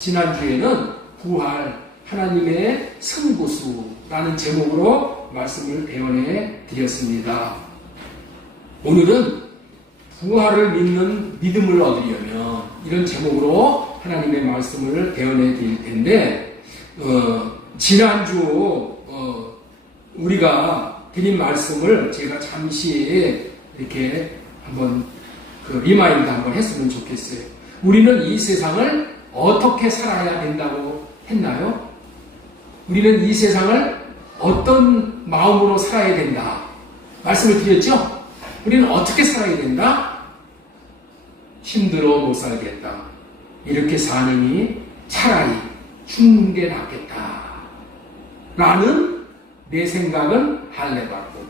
지난주에는 부활, 하나님의 승부수라는 제목으로 말씀을 배워내 드렸습니다. 오늘은 부활을 믿는 믿음을 얻으려면 이런 제목으로 하나님의 말씀을 배워내 드릴 텐데 지난주 우리가 드린 말씀을 제가 잠시 이렇게 한번 리마인드 한번 했으면 좋겠어요. 우리는 이 세상을 어떻게 살아야 된다고 했나요? 우리는 이 세상을 어떤 마음으로 살아야 된다 말씀을 드렸죠? 우리는 어떻게 살아야 된다? 힘들어 못 살겠다. 이렇게 사느니 차라리 죽는 게 낫겠다. 라는 내 생각은 할례받고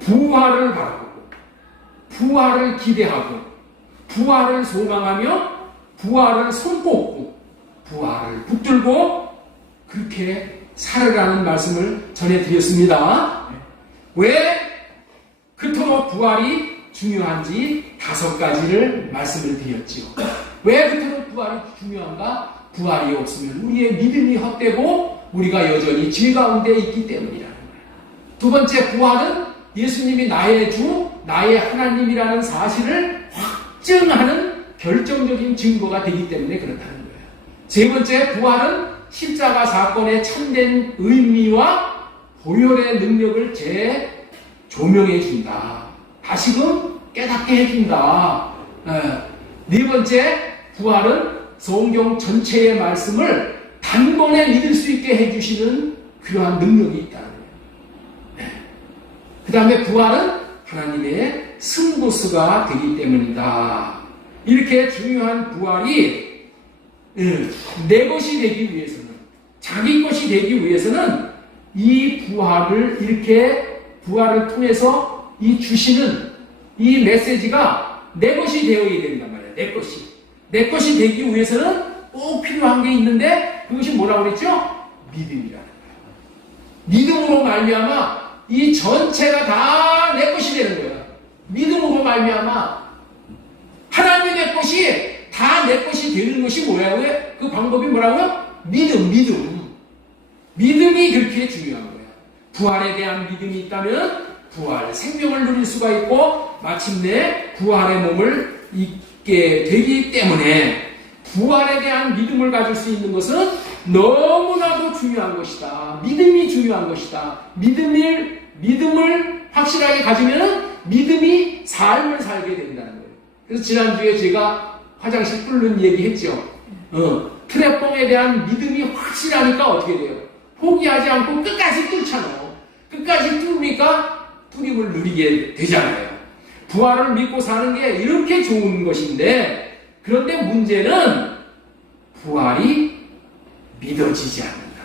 부활을 바라고 부활을 기대하고 부활을 소망하며 부활을 손꼽고 부활을 붙들고 그렇게 살아가는 말씀을 전해드렸습니다. 왜 그토록 부활이 중요한지 5가지를 말씀을 드렸지요. 왜 그토록 부활이 중요한가? 부활이 없으면 우리의 믿음이 헛되고 우리가 여전히 죄 가운데 있기 때문이라는 거예요. 두 번째, 부활은 예수님이 나의 주, 나의 하나님이라는 사실을 확증하는 결정적인 증거가 되기 때문에 그렇다는 거예요. 세 번째, 부활은 십자가 사건의 참된 의미와 보혈의 능력을 재조명해 준다. 다시금 깨닫게 해준다. 네 번째, 부활은 성경 전체의 말씀을 단번에 믿을 수 있게 해주시는 그러한 능력이 있다는 거예요. 그 다음에 부활은 하나님의 승부수가 되기 때문이다. 이렇게 중요한 부활이 내 것이 되기 위해서는, 자기 것이 되기 위해서는 이 부활을 이렇게 부활을 통해서 이 주시는 이 메시지가 내 것이 되어야 된단 말이에요. 내 것이 되기 위해서는 꼭 필요한 게 있는데 그것이 뭐라고 그랬죠? 믿음이라는 거예요. 믿음으로 말미암아 이 전체가 다 내 것이 되는 거예요. 믿음으로 말미암아 하나님의 것이 다 내 것이 되는 것이 뭐냐고요? 그 방법이 뭐라고요? 믿음이 그렇게 중요한 거예요. 부활에 대한 믿음이 있다면 부활, 생명을 누릴 수가 있고 마침내 부활의 몸을 입게 되기 때문에 부활에 대한 믿음을 가질 수 있는 것은 너무나도 중요한 것이다. 믿음이 중요한 것이다. 믿음을 확실하게 가지면 믿음이 삶을 살게 된다는 거예요. 그래서 지난주에 제가 화장실 뚫는 얘기했죠. 트랩봉에 대한 믿음이 확실하니까 어떻게 돼요? 포기하지 않고 끝까지 뚫잖아. 끝까지 뚫으니까 뚫림을 누리게 되잖아요. 부활을 믿고 사는 게 이렇게 좋은 것인데, 그런데 문제는 부활이 믿어지지 않는다.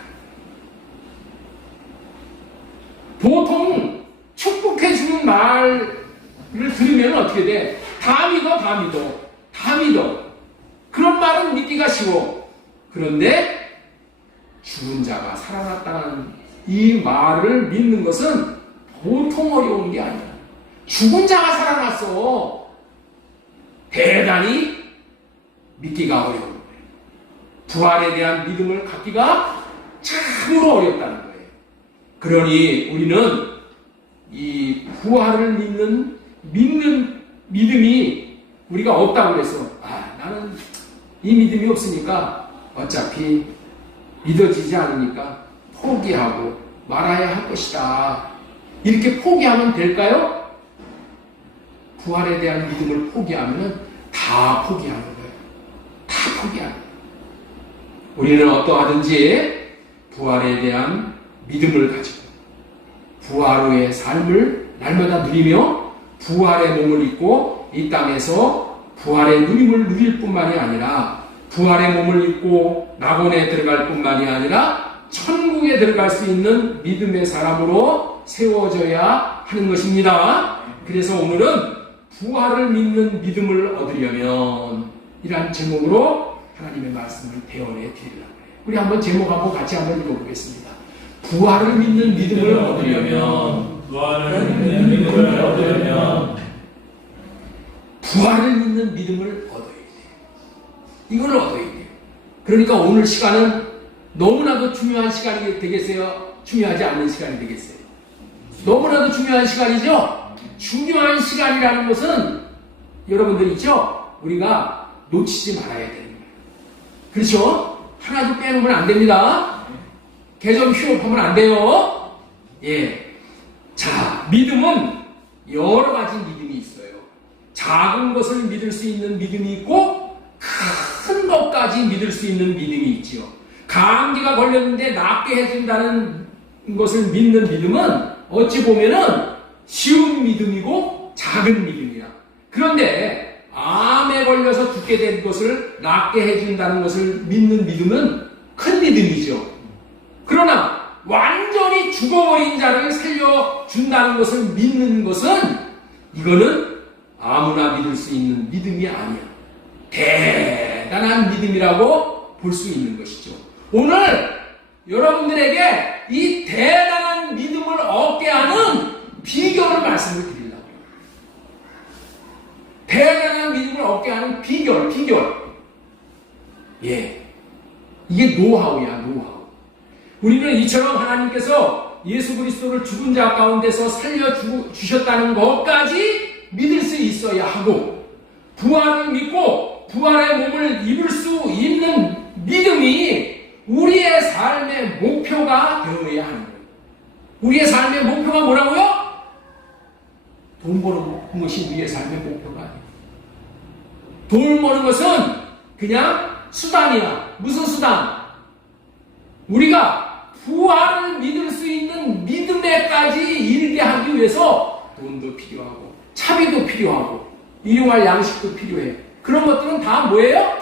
보통 축복해주는 말을 들으면 어떻게 돼? 다 믿어. 그런 말은 믿기가 쉬워. 그런데 죽은 자가 살아났다는 이 말을 믿는 것은 보통 어려운 게 아니야. 죽은 자가 살아났어. 대단히 믿기가 어려운 거예요. 부활에 대한 믿음을 갖기가 참으로 어렵다는 거예요. 그러니 우리는 이 부활을 믿는 믿음이 우리가 없다고 그래서 나는 이 믿음이 없으니까 어차피 믿어지지 않으니까 포기하고 말아야 할 것이다. 이렇게 포기하면 될까요? 부활에 대한 믿음을 포기하면 다 포기하는 거예요. 다 포기하는 거예요. 우리는 어떠하든지 부활에 대한 믿음을 가지고 부활 후의 삶을 날마다 누리며 부활의 몸을 입고 이 땅에서 부활의 누림을 누릴 뿐만이 아니라 부활의 몸을 입고 낙원에 들어갈 뿐만이 아니라 천국에 들어갈 수 있는 믿음의 사람으로 세워져야 하는 것입니다. 그래서 오늘은 부활을 믿는 믿음을 얻으려면 이러한 제목으로 하나님의 말씀을 배워내 드리려고 해요. 우리 한번 제목하고 같이 한번 읽어보겠습니다. 부활을 믿는 믿음을 얻으려면 부활을 믿는 믿음을 얻어야 돼. 이걸 얻어야 돼요. 그러니까 오늘 시간은 너무나도 중요한 시간이 되겠어요? 중요하지 않는 시간이 되겠어요? 너무나도 중요한 시간이죠? 중요한 시간이라는 것은 여러분들 있죠? 우리가 놓치지 말아야 되는 거예요. 그렇죠? 하나도 빼놓으면 안 됩니다. 개점 휴업하면 안 돼요. 예. 자, 믿음은 여러 가지 믿음이 있어요. 작은 것을 믿을 수 있는 믿음이 있고 큰 것까지 믿을 수 있는 믿음이 있지요. 감기가 걸렸는데 낫게 해준다는 것을 믿는 믿음은 어찌 보면은 쉬운 믿음이고 작은 믿음이야. 그런데 암에 걸려서 죽게 된 것을 낫게 해준다는 것을 믿는 믿음은 큰 믿음이죠. 그러나 완전히 죽어버린 자를 살려준다는 것을 믿는 것은 이거는 아무나 믿을 수 있는 믿음이 아니야. 대단한 믿음이라고 볼 수 있는 것이죠. 오늘 여러분들에게 이 대단한 믿음을 얻게 하는 비결을 말씀을 드리려고 해요. 대단한 믿음을 얻게 하는 비결. 예. 이게 노하우야, 노하우. 우리는 이처럼 하나님께서 예수 그리스도를 죽은 자 가운데서 살려주셨다는 것까지 믿을 수 있어야 하고, 부활을 믿고 부활의 몸을 입을 수 있는 믿음이 우리의 삶의 목표가 되어야 하는 거예요. 우리의 삶의 목표가 뭐라고요? 돈 버는 것이 우리의 삶의 목표가 아니에요. 돈 버는 것은 그냥 수단이야. 무슨 수단? 우리가 부활을 믿을 수 있는 믿음에까지 이르게 하기 위해서 돈도 필요하고 차비도 필요하고 일용할 양식도 필요해. 그런 것들은 다 뭐예요?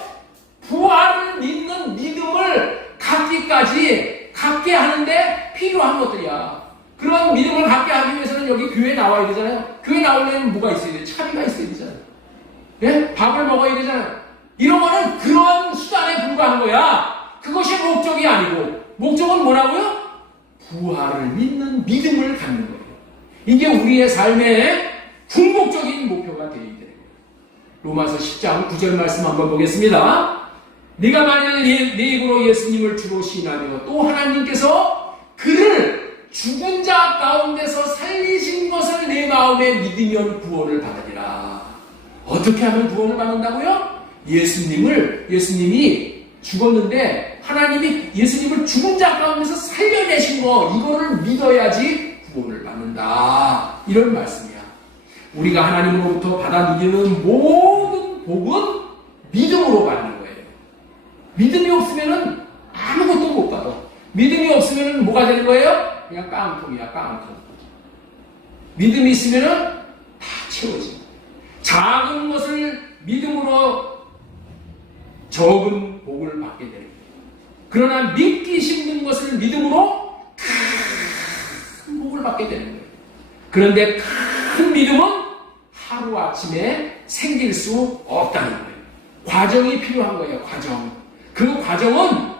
부활을 믿는 믿음을 갖게 하는데 필요한 것들이야. 그런 믿음을 갖게 하기 위해서는 여기 교회에 나와야 되잖아요. 교회 나오려면 뭐가 있어야 돼요? 차비가 있어야 되잖아요. 예? 밥을 먹어야 되잖아요. 이런 거는 그런 수단에 불과한 거야. 그것이 목적이 아니고, 목적은 뭐라고요? 부활을 믿는 믿음을 갖는 거예요. 이게 우리의 삶의 궁극적인 목표가 되어야 되는 거예요. 로마서 10장 9절 말씀 한번 보겠습니다. 네가 만일 네 입으로 예수님을 주로 시인하며 또 하나님께서 그를 죽은 자 가운데서 살리신 것을 내 마음에 믿으면 구원을 받으리라. 어떻게 하면 구원을 받는다고요? 예수님이 죽었는데 하나님이 예수님을 죽은 자 가운데서 살려내신 거, 이거를 믿어야지 구원을 받는다. 이런 말씀이야. 우리가 하나님으로부터 받아 누리는 모든 복은 믿음으로 받는 거예요. 믿음이 없으면은 아무것도 못 받아. 믿음이 없으면은 뭐가 되는 거예요? 그냥 깡통이야, 깡통. 믿음이 있으면은 다 채워집니다. 작은 것을 믿음으로 적은 복을 받게 되는 거예요. 그러나 믿기 힘든 것을 믿음으로 큰 복을 받게 되는 거예요. 그런데 큰 믿음은 하루아침에 생길 수 없다는 거예요. 과정이 필요한 거예요, 과정. 그 과정은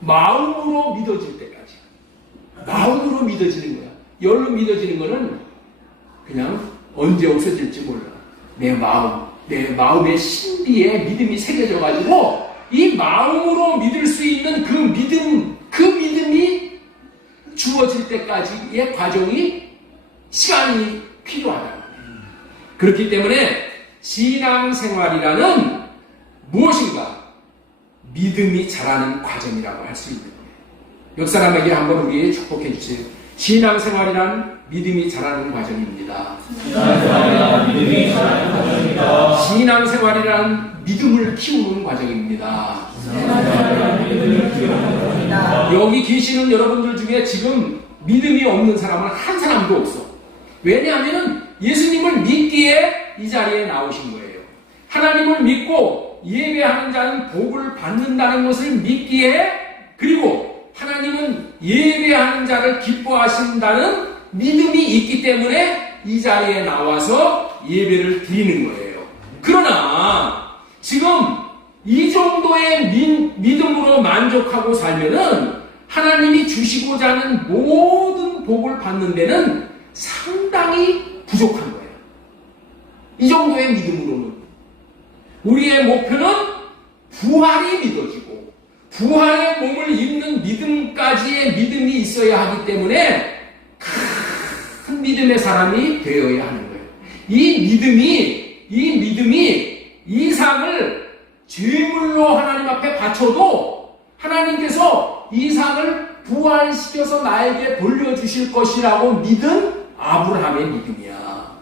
마음으로 믿어질 때까지. 마음으로 믿어지는 거야. 열로 믿어지는 거는 그냥 언제 없어질지 몰라. 내 마음의 신비에 믿음이 새겨져가지고 이 마음으로 믿을 수 있는 그 믿음이 주어질 때까지의 과정이 시간이 필요하다. 그렇기 때문에 신앙생활이라는 무엇인가 믿음이 자라는 과정이라고 할 수 있는 거예요. 옆 사람에게 한번 우리 축복해 주세요. 신앙생활이란 믿음이 자라는 과정입니다. 신앙생활이란 믿음을 키우는 과정입니다. 여기 계시는 여러분들 중에 지금 믿음이 없는 사람은 한 사람도 없어. 왜냐하면 예수님을 믿기에 이 자리에 나오신 거예요. 하나님을 믿고 예배하는 자는 복을 받는다는 것을 믿기에, 그리고 하나님은 예배하는 자를 기뻐하신다는 믿음이 있기 때문에 이 자리에 나와서 예배를 드리는 거예요. 그러나 지금 이 정도의 믿음으로 만족하고 살면은 하나님이 주시고자 하는 모든 복을 받는 데는 상당히 부족한 거예요. 이 정도의 믿음으로는. 우리의 목표는 부활이 믿어지고 부활의 몸을 입는 믿음까지의 믿음이 있어야 하기 때문에 큰 믿음의 사람이 되어야 하는 거예요. 이 믿음이 이삭을 제물로 하나님 앞에 바쳐도 하나님께서 이삭을 부활시켜서 나에게 돌려주실 것이라고 믿은 아브라함의 믿음이야.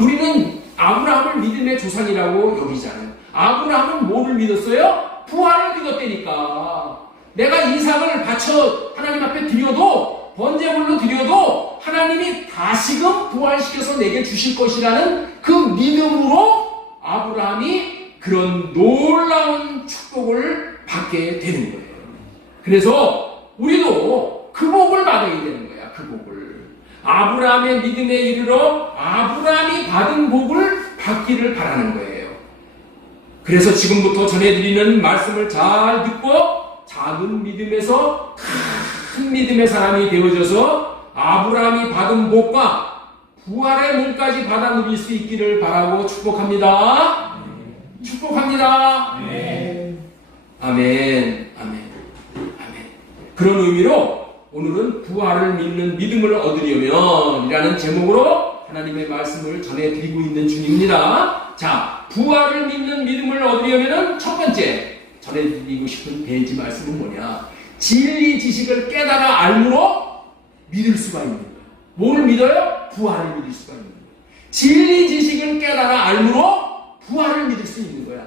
우리는 아브라함을 믿음의 조상이라고 여기잖아요. 아브라함은 뭐를 믿었어요? 부활을 믿었다니까. 내가 이삭을 바쳐 하나님 앞에 드려도, 번제물로 드려도 하나님이 다시금 부활시켜서 내게 주실 것이라는 그 믿음으로 아브라함이 그런 놀라운 축복을 받게 되는 거예요. 그래서 우리도 그 복을 받아야 되는 거야. 그 복을. 아브라함의 믿음에 이르러 아브라함이 받은 복을 받기를 바라는 거예요. 그래서 지금부터 전해드리는 말씀을 잘 듣고 작은 믿음에서 큰 믿음의 사람이 되어져서 아브라함이 받은 복과 부활의 몸까지 받아 누릴 수 있기를 바라고 축복합니다. 축복합니다. 아멘. 아멘. 아멘. 그런 의미로 오늘은 부활을 믿는 믿음을 얻으려면 이라는 제목으로 하나님의 말씀을 전해드리고 있는 중입니다. 자, 부활을 믿는 믿음을 얻으려면 첫 번째 전해드리고 싶은 대지 말씀은 뭐냐? 진리 지식을 깨달아 알므로 믿을 수가 있는 거예요. 뭘 믿어요? 부활을 믿을 수가 있는 거예요. 진리 지식을 깨달아 알므로 부활을 믿을 수 있는 거야.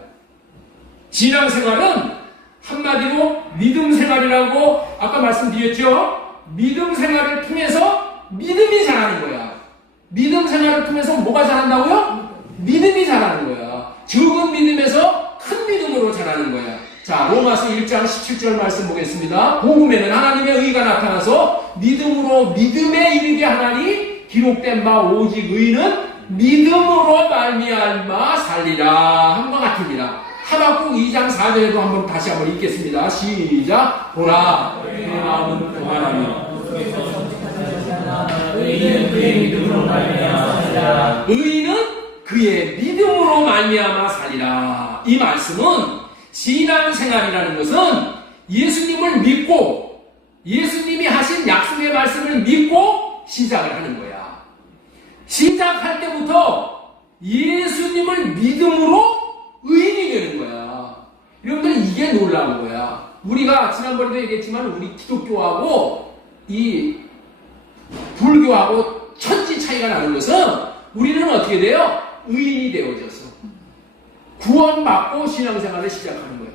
신앙생활은 한마디로 믿음 생활이라고 아까 말씀드렸죠? 믿음 생활을 통해서 믿음이 자라는 거야. 믿음 생활을 통해서 뭐가 자란다고요? 믿음이 자라는 거야. 적은 믿음에서 큰 믿음으로 자라는 거야. 자, 로마서 1장 17절 말씀 보겠습니다. 복음에는 하나님의 의가 나타나서 믿음으로 믿음에 이르게 하나니 기록된 바 오직 의는 믿음으로 말미암아 살리라 한 것 같습니다. 하박국 2장 4절에도 다시 한번 읽겠습니다. 시작. 보라 내 마음은 평안하며 의인은 그의 믿음으로 말미암아 살리라. 의인은 그의 믿음으로 말미암아 살리라. 이 말씀은 신앙생활이라는 것은 예수님을 믿고 예수님이 하신 약속의 말씀을 믿고 시작을 하는 거야. 시작할 때부터 예수님을 믿음으로 의인이 되는 거야. 여러분들 이게 놀라운 거야. 우리가 지난번에도 얘기했지만 우리 기독교하고 이 불교하고 천지 차이가 나는 것은 우리는 어떻게 돼요? 의인이 되어져서 구원받고 신앙생활을 시작하는 거예요.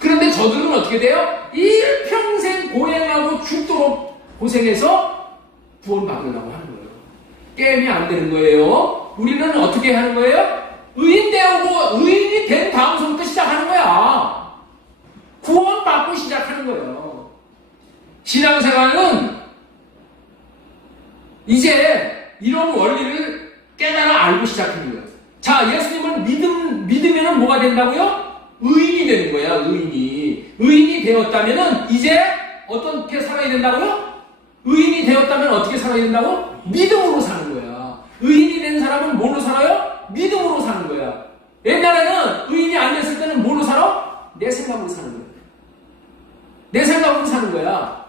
그런데 저들은 어떻게 돼요? 일평생 고행하고 죽도록 고생해서 구원받으려고 하는 거예요. 게임이 안 되는 거예요. 우리는 어떻게 하는 거예요? 의인 되고 의인이 된 다음서부터 시작하는 거야. 구원받고 시작하는 거예요. 신앙생활은 이제 이런 원리를 깨달아 알고 시작하는 거예요. 자, 예수님을 믿으면 뭐가 된다고요? 의인이 되는 거야. 의인이 되었다면은 이제 어떻게 살아야 된다고요? 의인이 되었다면 어떻게 살아야 된다고? 믿음으로 사는 거야. 의인이 된 사람은 뭘로 살아요? 믿음으로 사는 거야. 옛날에는 의인이 안 됐을 때는 뭘로 살아? 내 생각으로 사는 거야. 내 생각으로 사는 거야.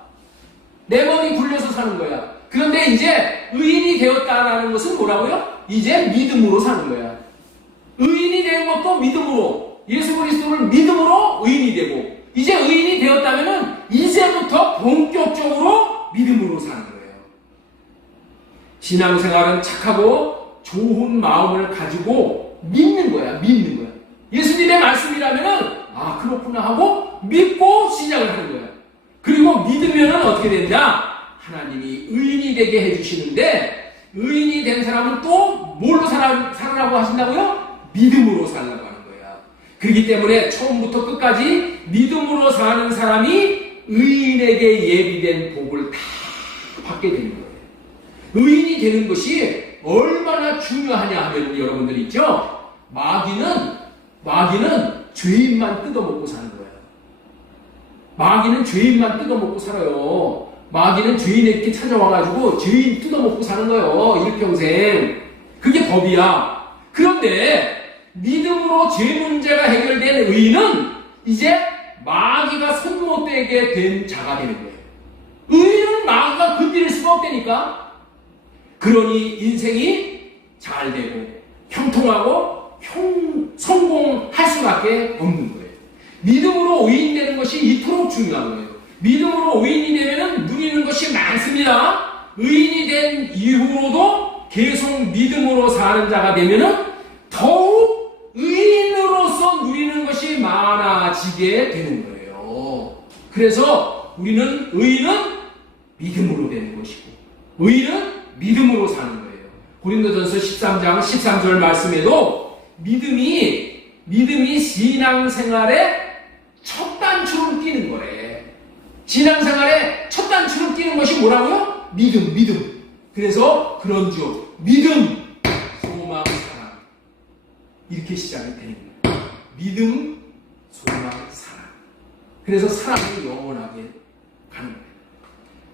내 머리 굴려서 사는 거야. 그런데 이제 의인이 되었다라는 것은 뭐라고요? 이제 믿음으로 사는 거야. 의인이 된 것도 믿음으로, 예수 그리스도를 믿음으로 의인이 되고, 이제 의인이 되었다면은 이제부터 본격적으로 믿음으로 사는 거예요. 신앙생활은 착하고 좋은 마음을 가지고 믿는 거야. 예수님의 말씀이라면은 아, 그렇구나 하고 믿고 시작을 하는 거야. 그리고 믿으면은 어떻게 된다? 하나님이 의인이 되게 해주시는데, 의인이 된 사람은 또 뭘로 살으라고 하신다고요? 믿음으로 살라고 하는 거야. 그렇기 때문에 처음부터 끝까지 믿음으로 사는 사람이 의인에게 예비된 복을 다 받게 되는 거예요. 의인이 되는 것이 얼마나 중요하냐 하면 여러분들 있죠? 마귀는 죄인만 뜯어먹고 사는 거예요. 마귀는 죄인만 뜯어먹고 살아요. 마귀는 죄인에게 찾아와가지고 죄인 뜯어먹고 사는 거예요. 일평생. 그게 법이야. 그런데 믿음으로 죄 문제가 해결된 의인은 이제 마귀가 손 못 대게 된 자가 되는 거예요. 의인은 마귀가 건드릴 수가 없다니까. 그러니 인생이 잘 되고 형통하고 성공할 수밖에 없는 거예요. 믿음으로 의인 되는 것이 이토록 중요한 거예요. 믿음으로 의인이 되면 누리는 것이 많습니다. 의인이 된 이후로도 계속 믿음으로 사는 자가 되면 더욱 의인으로서 누리는 것이 많아지게 되는 거예요. 그래서 의인은 믿음으로 되는 것이고 의인은 믿음으로 사는 거예요. 고린도전서 13장 13절 말씀에도 믿음이 신앙생활의 첫 단추를 띄는 거래. 신앙생활의 첫 단추를 띄는 것이 뭐라고요? 믿음. 그래서 그런즉 믿음, 소망, 사랑 이렇게 시작이 되는 거예요. 믿음, 소망, 사랑. 그래서 사랑이 영원하게 가는 거예요.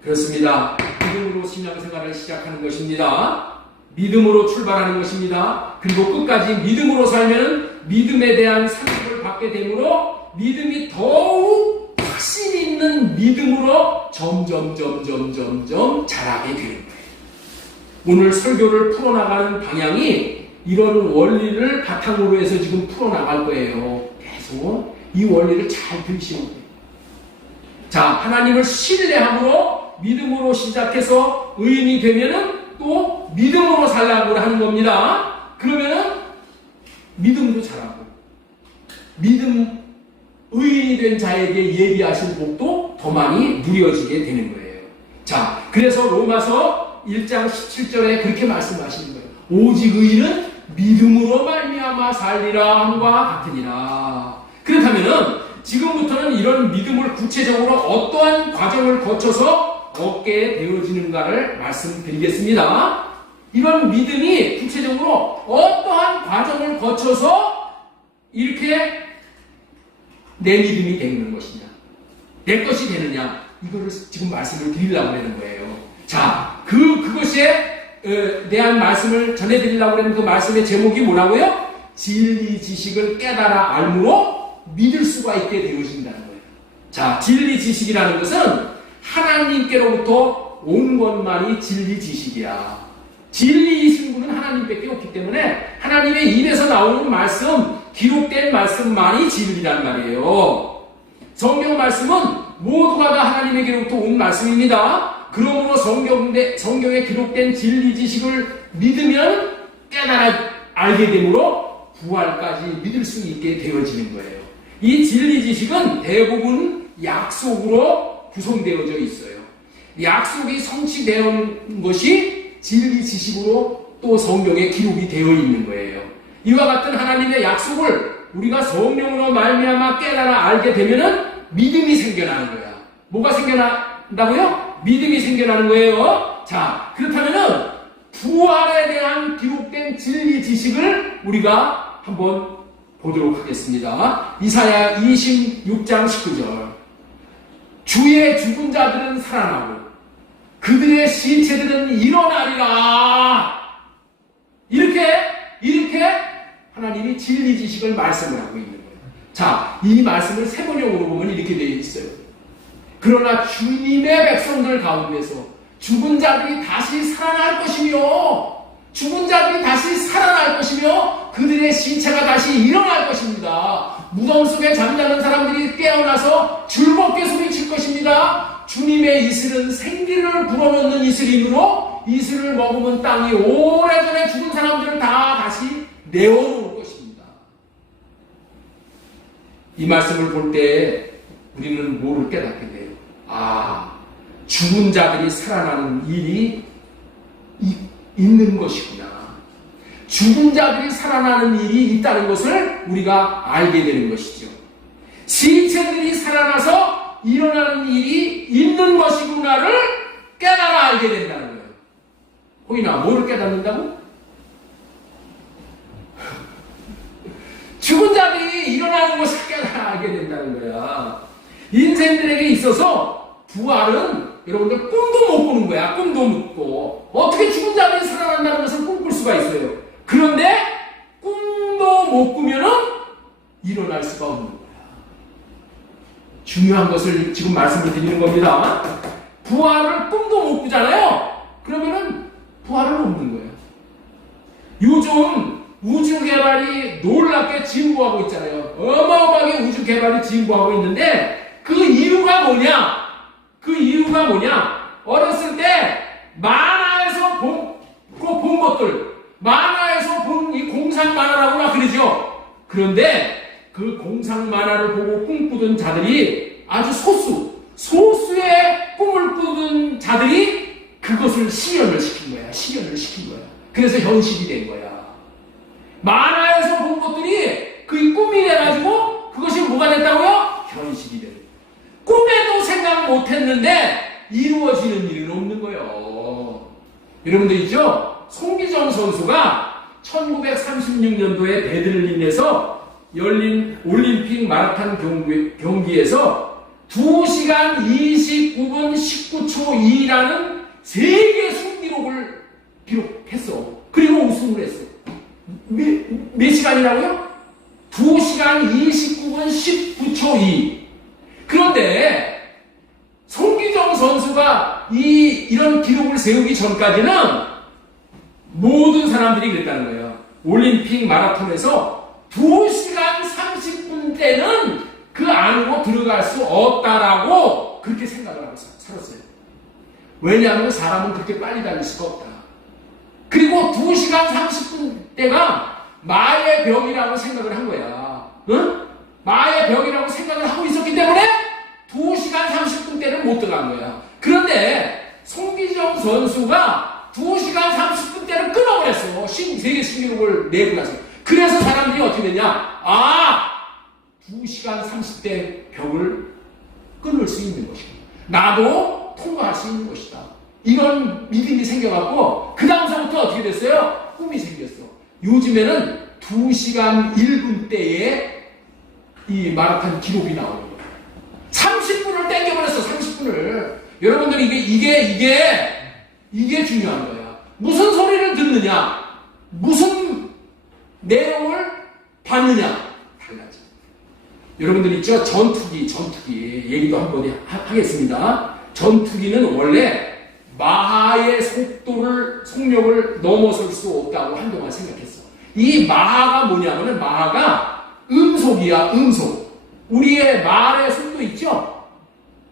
그렇습니다. 믿음으로 신앙생활을 시작하는 것입니다. 믿음으로 출발하는 것입니다. 그리고 끝까지 믿음으로 살면 믿음에 대한 상급을 받게 되므로 믿음이 더욱 확신 있는 믿음으로 점점 자라게 되는 거예요. 오늘 설교를 풀어나가는 방향이 이런 원리를 바탕으로 해서 지금 풀어나갈 거예요. 계속 이 원리를 잘 들으시면 돼요. 자, 하나님을 신뢰함으로 믿음으로 시작해서 의인이 되면은 또 믿음으로 살라고 하는 겁니다. 그러면은 믿음도 잘하고 의인이 된 자에게 예비하신 복도 더 많이 누려지게 되는 거예요. 자, 그래서 로마서 1장 17절에 그렇게 말씀하시는 거예요. 오직 의인은 믿음으로 말미암아 살리라 함과 같으니라. 그렇다면은 지금부터는 이런 믿음을 구체적으로 어떠한 과정을 거쳐서 얻게 되어지는가를 말씀드리겠습니다. 이런 믿음이 구체적으로 어떠한 과정을 거쳐서 이렇게 내 믿음이 되는 것이냐, 내 것이 되느냐, 이거를 지금 말씀을 드리려고 하는 거예요. 자, 그것에 대한 말씀을 전해드리려고 하는 그 말씀의 제목이 뭐라고요? 진리 지식을 깨달아 알므로 믿을 수가 있게 되어진다는 거예요. 자, 진리 지식이라는 것은 하나님께로부터 온 것만이 진리 지식이야. 진리이신 분은 하나님밖에 없기 때문에 하나님의 입에서 나오는 말씀, 기록된 말씀만이 진리란 말이에요. 성경 말씀은 모두가 다 하나님에게로부터 온 말씀입니다. 그러므로 성경에 기록된 진리 지식을 믿으면 깨달아 알게 되므로 부활까지 믿을 수 있게 되어지는 거예요. 이 진리 지식은 대부분 약속으로 구성되어져 있어요. 약속이 성취되는 것이 진리 지식으로 또 성경에 기록이 되어 있는 거예요. 이와 같은 하나님의 약속을 우리가 성령으로 말미암아 깨달아 알게 되면은 믿음이 생겨나는 거야. 뭐가 생겨난다고요? 믿음이 생겨나는 거예요. 자, 그렇다면은 부활에 대한 기록된 진리 지식을 우리가 한번 보도록 하겠습니다. 이사야 26장 19절. 주의 죽은 자들은 살아나고 그들의 시체들은 일어나리라. 이렇게 하나님이 진리 지식을 말씀을 하고 있는 거예요. 자, 이 말씀을 세번역으로 보면 이렇게 되어 있어요. 그러나 주님의 백성들 가운데서 죽은 자들이 다시 살아날 것이며 그들의 시체가 다시 일어날 것입니다. 무덤 속에 잠자는 사람들이 깨어나서 즐겁게 소리칠 것입니다. 주님의 이슬은 생기를 불어넣는 이슬이므로 이슬을 머금은 땅이 오래전에 죽은 사람들을 다 다시 내어놓을 것입니다. 이 말씀을 볼 때 우리는 뭐를 깨닫게 돼요? 죽은 자들이 살아나는 일이 있는 것이구나. 죽은 자들이 살아나는 일이 있다는 것을 우리가 알게 되는 것이죠. 시체들이 살아나서 일어나는 일이 있는 것이구나를 깨달아 알게 된다는 거예요. 호인아, 뭐를 깨닫는다고? 죽은 자들이 일어나는 것을 깨달아 알게 된다는 거야. 인생들에게 있어서 부활은 여러분들 꿈도 못 꾸는 거야. 꿈도 못 꿔. 어떻게 죽은 자들이 살아난다는 것을 꿈꿀 수가 있어요. 그런데 꿈도 못 일어날 수가 없는 거야. 중요한 것을 지금 말씀을 드리는 겁니다. 부활을 꿈도 못 꾸잖아요. 그러면은 부활은 없는 거예요. 요즘 우주 개발이 놀랍게 진보하고 있잖아요. 어마어마하게 우주 개발이 진보하고 있는데 그 이유가 뭐냐? 그 이유가 뭐냐? 어렸을 때 만화에서 본 것들, 만화에서 본 이 공상 만화라고 막 그러죠. 그런데 그 공상 만화를 보고 꿈꾸던 자들이 아주 소수의 꿈을 꾸던 자들이 그것을 실현을 시킨 거야. 실현을 시킨 거야. 그래서 현실이 된 거야. 만화에서 본 것들이 그 꿈이 돼가지고 그것이 뭐가 됐다고요? 현실이 된 거야. 꿈에도 생각 못했는데 이루어지는 일은 없는 거예요. 여러분들 있죠? 송기정 선수가 1936년도에 베들린에서 열린 올림픽 마라톤 경기에서 2시간 29분 19초 2라는 세계 신기록을 기록했어. 그리고 우승을 했어. 몇 시간이라고요? 2시간 29분 19초 2. 그런데 송기정 선수가 이런 기록을 세우기 전까지는 모든 사람들이 그랬다는 거예요. 올림픽 마라톤에서 2시간 30분 때는 그 안으로 들어갈 수 없다라고 그렇게 생각을 하고 살았어요. 왜냐하면 사람은 그렇게 빨리 달릴 수가 없다. 그리고 2시간 30분 때가 마의 벽이라고 생각을 한 거야. 응? 마의 벽이라고 생각을 하고 있었기 때문에 2시간 30분 때는 못 들어간 거야. 그런데 송기정 선수가 2시간 30분 때는 끊어버렸어. 세계 신기록을 내고 나서. 그래서 사람들이 어떻게 되냐? 2시간 30대 벽을 끊을 수 있는 것이다. 나도 통과할 수 있는 것이다. 이런 믿음이 생겨갖고 그 다음서부터 어떻게 됐어요? 꿈이 생겼어. 요즘에는 2시간 1분 대에 이 마라톤 기록이 나오는 거예요. 30분을 땡겨버렸어. 30분을. 여러분들 이게 중요한 거야. 무슨 소리를 듣느냐, 무슨 내용을 봤느냐 달라져. 여러분들 있죠? 전투기 얘기도 한번 하겠습니다. 전투기는 원래 마하의 속력을 넘어설 수 없다고 한동안 생각했어. 이 마하가 뭐냐면은 마하가 음속이야. 음속. 우리의 말의 속도 있죠?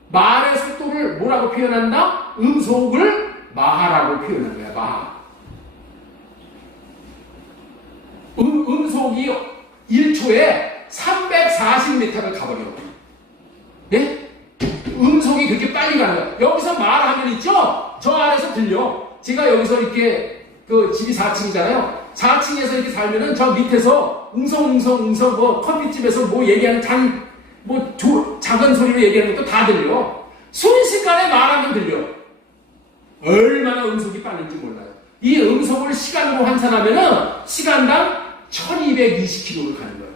말의 속도를 뭐라고 표현한다? 음속을 마하라고 표현한 거야. 마하. 음속이 1초에 340m를 가버려. 예? 음속이 그렇게 빨리 가는 거야. 여기서 말하면 있죠? 저 아래서 들려. 제가 여기서 이렇게 집이 4층이잖아요. 4층에서 이렇게 살면은 저 밑에서 웅성 뭐 커피집에서 뭐 얘기하는 작은 소리로 얘기하는 것도 다 들려. 순식간에 말하면 들려. 얼마나 음속이 빠른지 몰라요. 이 음속을 시간으로 환산하면은 시간당 1220km를 가는 거예요.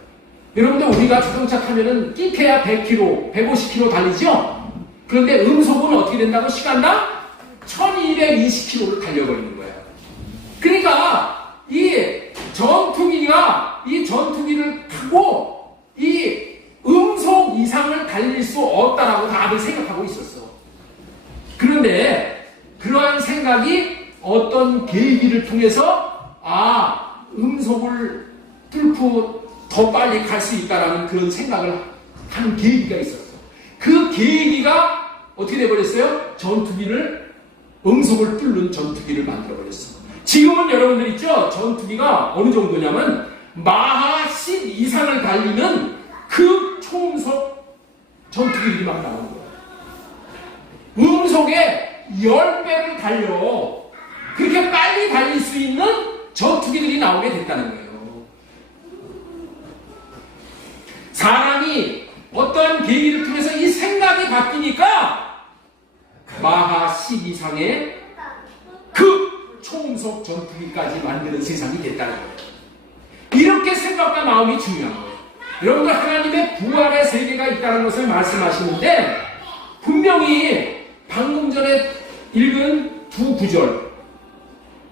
여러분들 우리가 자동차 타면은 끼케야 100km, 150km 달리죠? 그런데 음속은 어떻게 된다고? 시간당 1220km를 달려버리는 거예요. 그러니까 이 전투기를 타고 이 음속 이상을 달릴 수 없다라고 다들 생각하고 있었어. 그런데 그러한 생각이 어떤 계기를 통해서 음속을 뚫고 더 빨리 갈 수 있다라는 그런 생각을 하는 계기가 있었어. 그 계기가 어떻게 돼버렸어요? 음속을 뚫는 전투기를 만들어버렸어. 지금은 여러분들 있죠? 전투기가 어느 정도냐면 마하 10 이상을 달리는 초음속 전투기들이 막 나오는 거야. 음속에 10배를 달려. 그렇게 빨리 달릴 수 있는 전투기들이 나오게 됐다는 거예요. 사람이 어떠한 계기를 통해서 이 생각이 바뀌니까 마하 10 이상의 초음속 전투기까지 만드는 세상이 됐다는 거예요. 이렇게 생각과 마음이 중요한 거예요. 여러분들 하나님의 부활의 세계가 있다는 것을 말씀하시는데 분명히 방금 전에 읽은 두 구절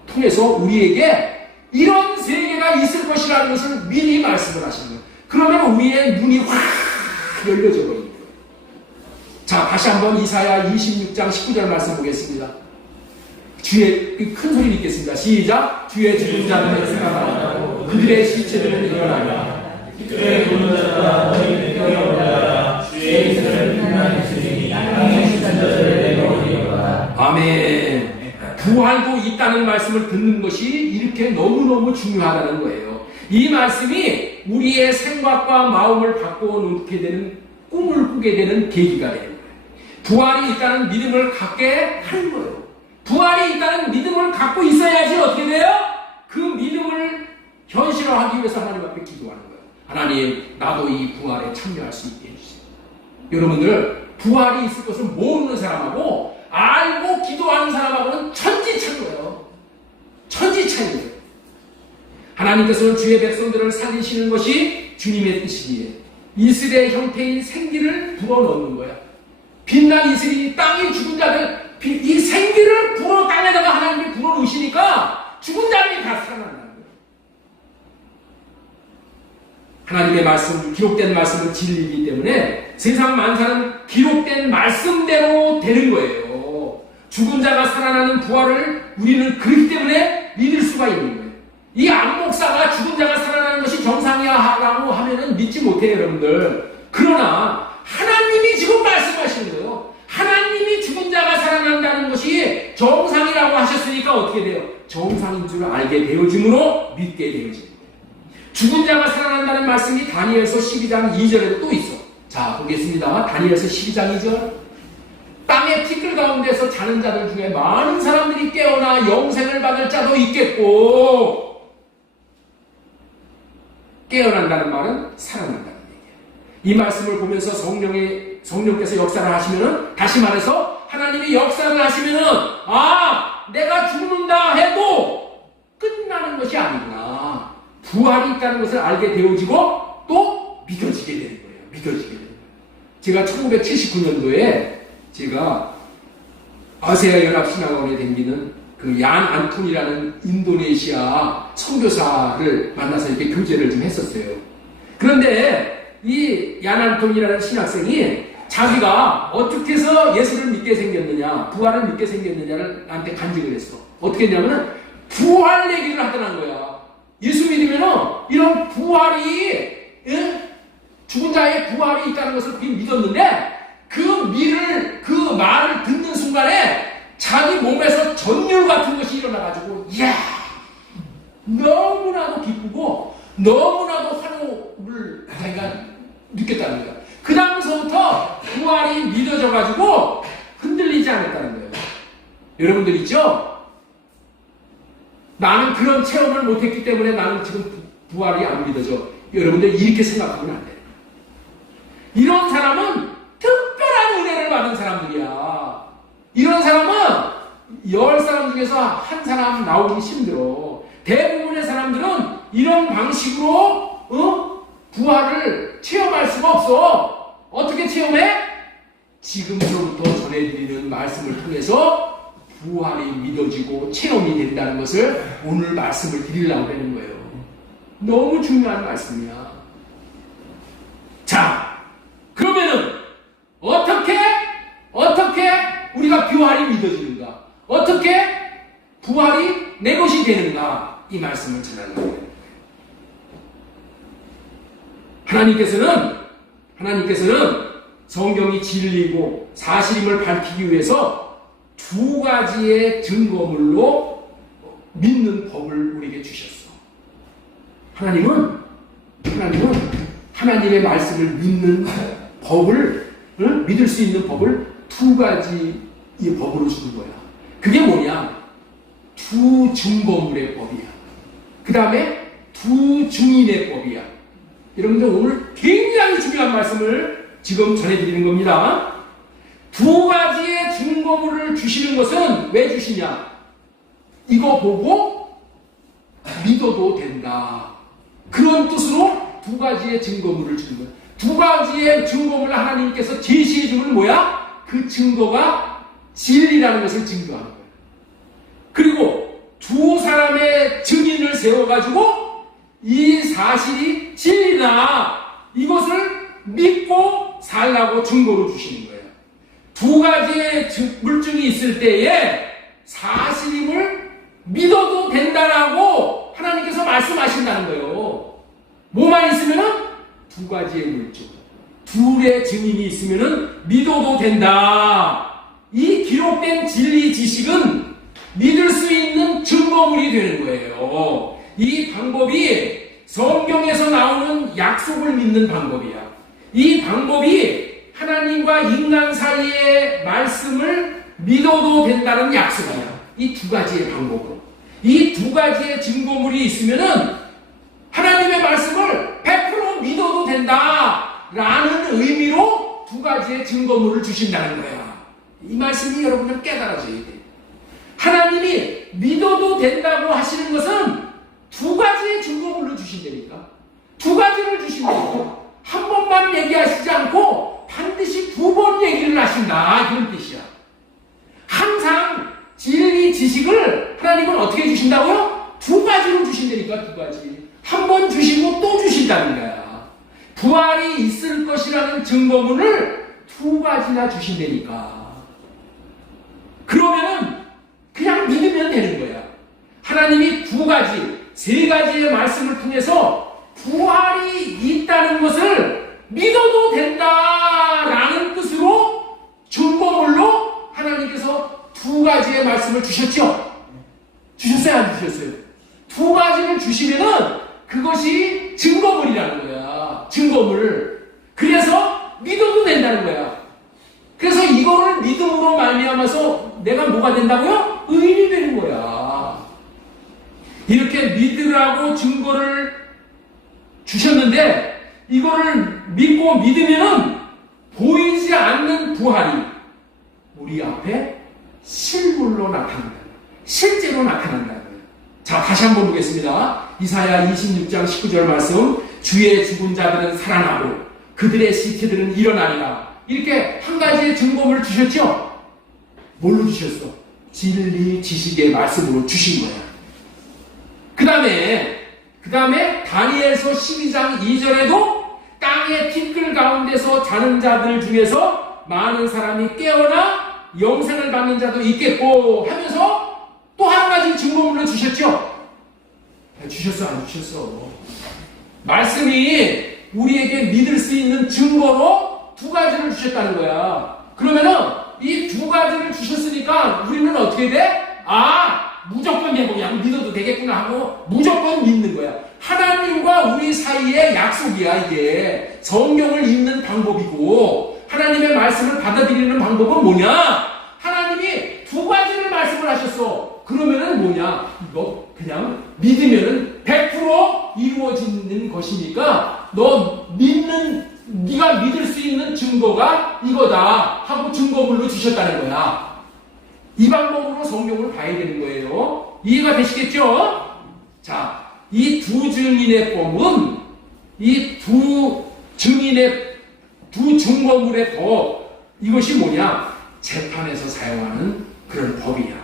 통해서 우리에게 이런 세계가 있을 것이라는 것을 미리 말씀을 하시는 거예요. 그러면 우리의 눈이 확 열려져 버립니다. 자, 다시 한번 이사야 26장 19절 말씀 보겠습니다. 주의 큰 소리 읽겠습니다. 시작. 주의 죽은 자는 생각하고 그들의 시체들은 일어나리라. 그들의 죽은 자가 너희 뼈에 올라라. 주의 이름을 평안했으니 땅의 산자들을 내려오리로다. 아멘. 부활도 있다는 말씀을 듣는 것이 이렇게 너무너무 중요하다는 거예요. 이 말씀이 우리의 생각과 마음을 바꿔놓게 되는, 꿈을 꾸게 되는 계기가 되는 거예요. 부활이 있다는 믿음을 갖게 하는 거예요. 부활이 있다는 믿음을 갖고 있어야지 어떻게 돼요? 그 믿음을 현실화하기 위해서 하나님 앞에 기도하는 거예요. 하나님, 나도 이 부활에 참여할 수 있게 해주세요. 여러분들, 부활이 있을 것을 모르는 사람하고 알고 기도하는 사람하고는 천지차이예요. 천지차이예요. 하나님께서는 주의 백성들을 살리시는 것이 주님의 뜻이기에 이슬의 형태인 생기를 불어넣는 거야. 빛난 이슬이 땅에 죽은 자들, 이 생기를 불어 땅에다가 하나님이 불어넣으시니까 죽은 자들이 다 살아난다는 거예요. 하나님의 말씀, 기록된 말씀은 진리이기 때문에 세상 만사는 기록된 말씀대로 되는 거예요. 죽은 자가 살아나는 부활을 우리는 그렇기 때문에 믿을 수가 있는 거예요. 이 안목사가 죽은 자가 살아나는 것이 정상이야라고 하면은 믿지 못해요, 여러분들. 그러나 하나님이 지금 말씀하시는 거예요. 하나님이 죽은 자가 살아난다는 것이 정상이라고 하셨으니까 어떻게 돼요? 정상인 줄 알게 되어짐으로 믿게 되어지는 거예요. 죽은 자가 살아난다는 말씀이 다니엘서 12장 2절에도 또 있어. 자, 보겠습니다. 다니엘서 12장 2절. 땅의 티끌 가운데서 자는 자들 중에 많은 사람들이 깨어나 영생을 받을 자도 있겠고, 깨어난다는 말은 살아난다는 얘기예요. 이 말씀을 보면서 성령께서 역사를 하시면은, 다시 말해서 하나님이 역사를 하시면은, 아, 내가 죽는다 해도 끝나는 것이 아니구나. 부활이 있다는 것을 알게 되어지고 또 믿어지게 되는 거예요. 믿어지게 되는 거예요. 제가 1979년도에 제가 아세아 연합신학원에 다니는 그 얀 안톤이라는 인도네시아 선교사를 만나서 이렇게 교제를 좀 했었어요. 그런데 이 얀 안톤이라는 신학생이 자기가 어떻게 해서 예수를 믿게 생겼느냐, 부활을 믿게 생겼느냐를 나한테 간증을 했어. 어떻게 했냐면은 부활 얘기를 하더란 거야. 예수 믿으면은 이런 부활이, 죽은 자의 부활이 있다는 것을 그게 믿었는데 그 말을 듣는 순간에 자기 몸에서 전율 같은 것이 일어나가지고, 이야, 너무나도 기쁘고, 너무나도 환호를 자기가 느꼈다는 거야. 그 다음서부터 부활이 믿어져가지고 흔들리지 않았다는 거예요. 여러분들 있죠? 나는 그런 체험을 못했기 때문에 나는 지금 부활이 안 믿어져. 여러분들 이렇게 생각하면 안 돼요. 이런 사람은 특별한 은혜를 받은 사람들이야. 이런 사람은 10사람 중에서 한 사람 나오기 힘들어. 대부분의 사람들은 이런 방식으로 부활을 체험할 수가 없어. 어떻게 체험해? 지금서부터 전해드리는 말씀을 통해서 부활이 믿어지고 체험이 된다는 것을 오늘 말씀을 드리려고 하는 거예요. 너무 중요한 말씀이야. 자, 그러면은 어떻게 우리가 부활이 믿어지는가? 어떻게 부활이 내 것이 되는가? 이 말씀을 전하는 거예요. 하나님께서는 성경이 진리고 사실임을 밝히기 위해서 두 가지의 증거물로 믿는 법을 우리에게 주셨어. 하나님은 하나님의 말씀을 믿는 법을, 믿을 수 있는 법을 두 가지의 법으로 주는 거야. 그게 뭐냐? 두 증거물의 법이야. 그 다음에 두 증인의 법이야. 여러분들 오늘 굉장히 중요한 말씀을 지금 전해드리는 겁니다. 두 가지의 증거물을 주시는 것은 왜 주시냐? 이거 보고 믿어도 된다. 그런 뜻으로 두 가지의 증거물을 주는 거예요. 두 가지의 증거물을 하나님께서 제시해 주면 뭐야? 그 증거가 진리라는 것을 증거하는 거예요. 그리고 두 사람의 증인을 세워가지고 이 사실이 진리다. 이것을 믿고 살라고 증거로 주시는 거예요. 두 가지의 물증이 있을 때에 사실임을 믿어도 된다라고 하나님께서 말씀하신다는 거예요. 뭐만 있으면은 두 가지의 물증, 둘의 증인이 있으면은 믿어도 된다. 이 기록된 진리 지식은 믿을 수 있는 증거물이 되는 거예요. 이 방법이 성경에서 나오는 약속을 믿는 방법이야. 이 방법이 하나님과 인간 사이의 말씀을 믿어도 된다는 약속이야. 이 두 가지의 방법으로. 이 두 가지의 증거물이 있으면은 하나님의 말씀을 100% 믿어도 된다라는 의미로 두 가지의 증거물을 주신다는 거야. 이 말씀이 여러분들 깨달아져야 돼. 하나님이 믿어도 된다고 하시는 것은 두 가지의 증거물로 주신다니까. 두 가지를 주신다니까. 한 번만 얘기하시지 않고 반드시 두 번 얘기를 하신다. 이런 뜻이야. 항상 진리 지식을 하나님은 어떻게 주신다고요? 두 가지로 주신다니까. 두 가지. 한 번 주시고 또 주신다는 거야. 부활이 있을 것이라는 증거물을 두 가지나 주신다니까. 그러면은 그냥 믿으면 되는 거야. 하나님이 두 가지, 세 가지의 말씀을 통해서 부활이 있다는 것을 믿어도 된다라는 뜻으로 증거물로 하나님께서 두 가지의 말씀을 주셨죠? 주셨어요? 안 주셨어요? 두 가지를 주시면은 그것이 증거물이라는 거야. 증거물. 그래서 믿어도 된다는 거야. 그래서 이거를 믿음으로 말미암아서 내가 뭐가 된다고요? 의인이 되는 거야. 이렇게 믿으라고 증거를 주셨는데 이거를 믿고 믿으면은 보이지 않는 부활이 우리 앞에 실물로 나타난다. 실제로 나타난다. 자, 다시 한번 보겠습니다. 이사야 26장 19절 말씀. 주의 죽은 자들은 살아나고 그들의 시체들은 일어나리라. 이렇게 한 가지의 증거물을 주셨죠? 뭘로 주셨어? 진리 지식의 말씀으로 주신 거야. 그 다음에 다니엘서 12장 2절에도 땅의 티끌 가운데서 자는 자들 중에서 많은 사람이 깨어나 영생을 받는 자도 있겠고 하면서 또 한 가지 증거물로 주셨죠? 주셨어? 안 주셨어? 말씀이 우리에게 믿을 수 있는 증거로 두 가지를 주셨다는 거야. 그러면은 이 두 가지를 주셨으니까 우리는 어떻게 돼? 무조건 내가 그냥 믿어도 되겠구나 하고 무조건 믿는 거야. 하나님과 우리 사이의 약속이야. 이게 성경을 읽는 방법이고 하나님의 말씀을 받아들이는 방법은 뭐냐? 하나님이 두 가지를 말씀을 하셨어. 그러면은 뭐냐? 이거 그냥 믿으면은 100% 이루어지는 것이니까 너 네가 믿을 수 있는 증거가 이거다 하고 증거물로 주셨다는 거야. 이 방법으로 성경을 봐야 되는 거예요. 이해가 되시겠죠? 자, 이 두 증인의 법은 이 두 증거물의 법, 이것이 뭐냐? 재판에서 사용하는 그런 법이야.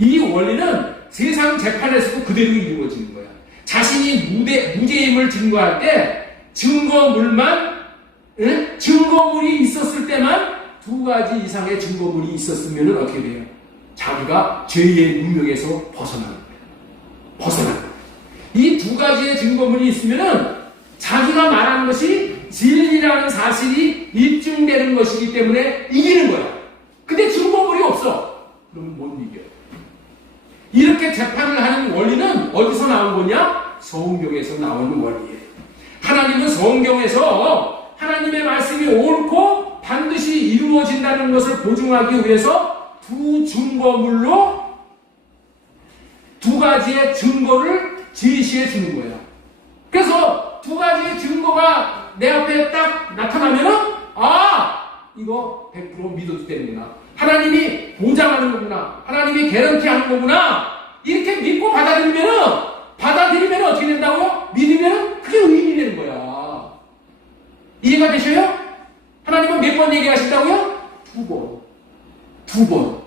이 원리는 세상 재판에서도 그대로 이루어지는 거야. 자신이 무죄임을 증거할 때 증거물이 있었을 때만 두 가지 이상의 증거물이 있었으면 어떻게 돼요? 자기가 죄의 문명에서 벗어나는 거예요. 이 두 가지의 증거물이 있으면은 자기가 말하는 것이 진리라는 사실이 입증되는 것이기 때문에 이기는 거야. 근데 증거물이 없어. 그러면 못 이겨. 이렇게 재판을 하는 원리는 어디서 나온 거냐? 성경에서 나오는 원리예요. 하나님은 성경에서 하나님의 말씀이 옳고 반드시 이루어진다는 것을 보증하기 위해서 두 증거물로 두 가지의 증거를 제시해 주는 거예요. 그래서 두 가지의 증거가 내 앞에 딱 나타나면은 이거 100% 믿어도 되는구나. 하나님이 보장하는 거구나. 하나님이 개런티 하는 거구나. 이렇게 믿고 받아들이면 어떻게 된다고요? 믿으면 그게 의인이 되는 거야. 이해가 되셔요? 하나님은 몇 번 얘기하신다고요? 두 번.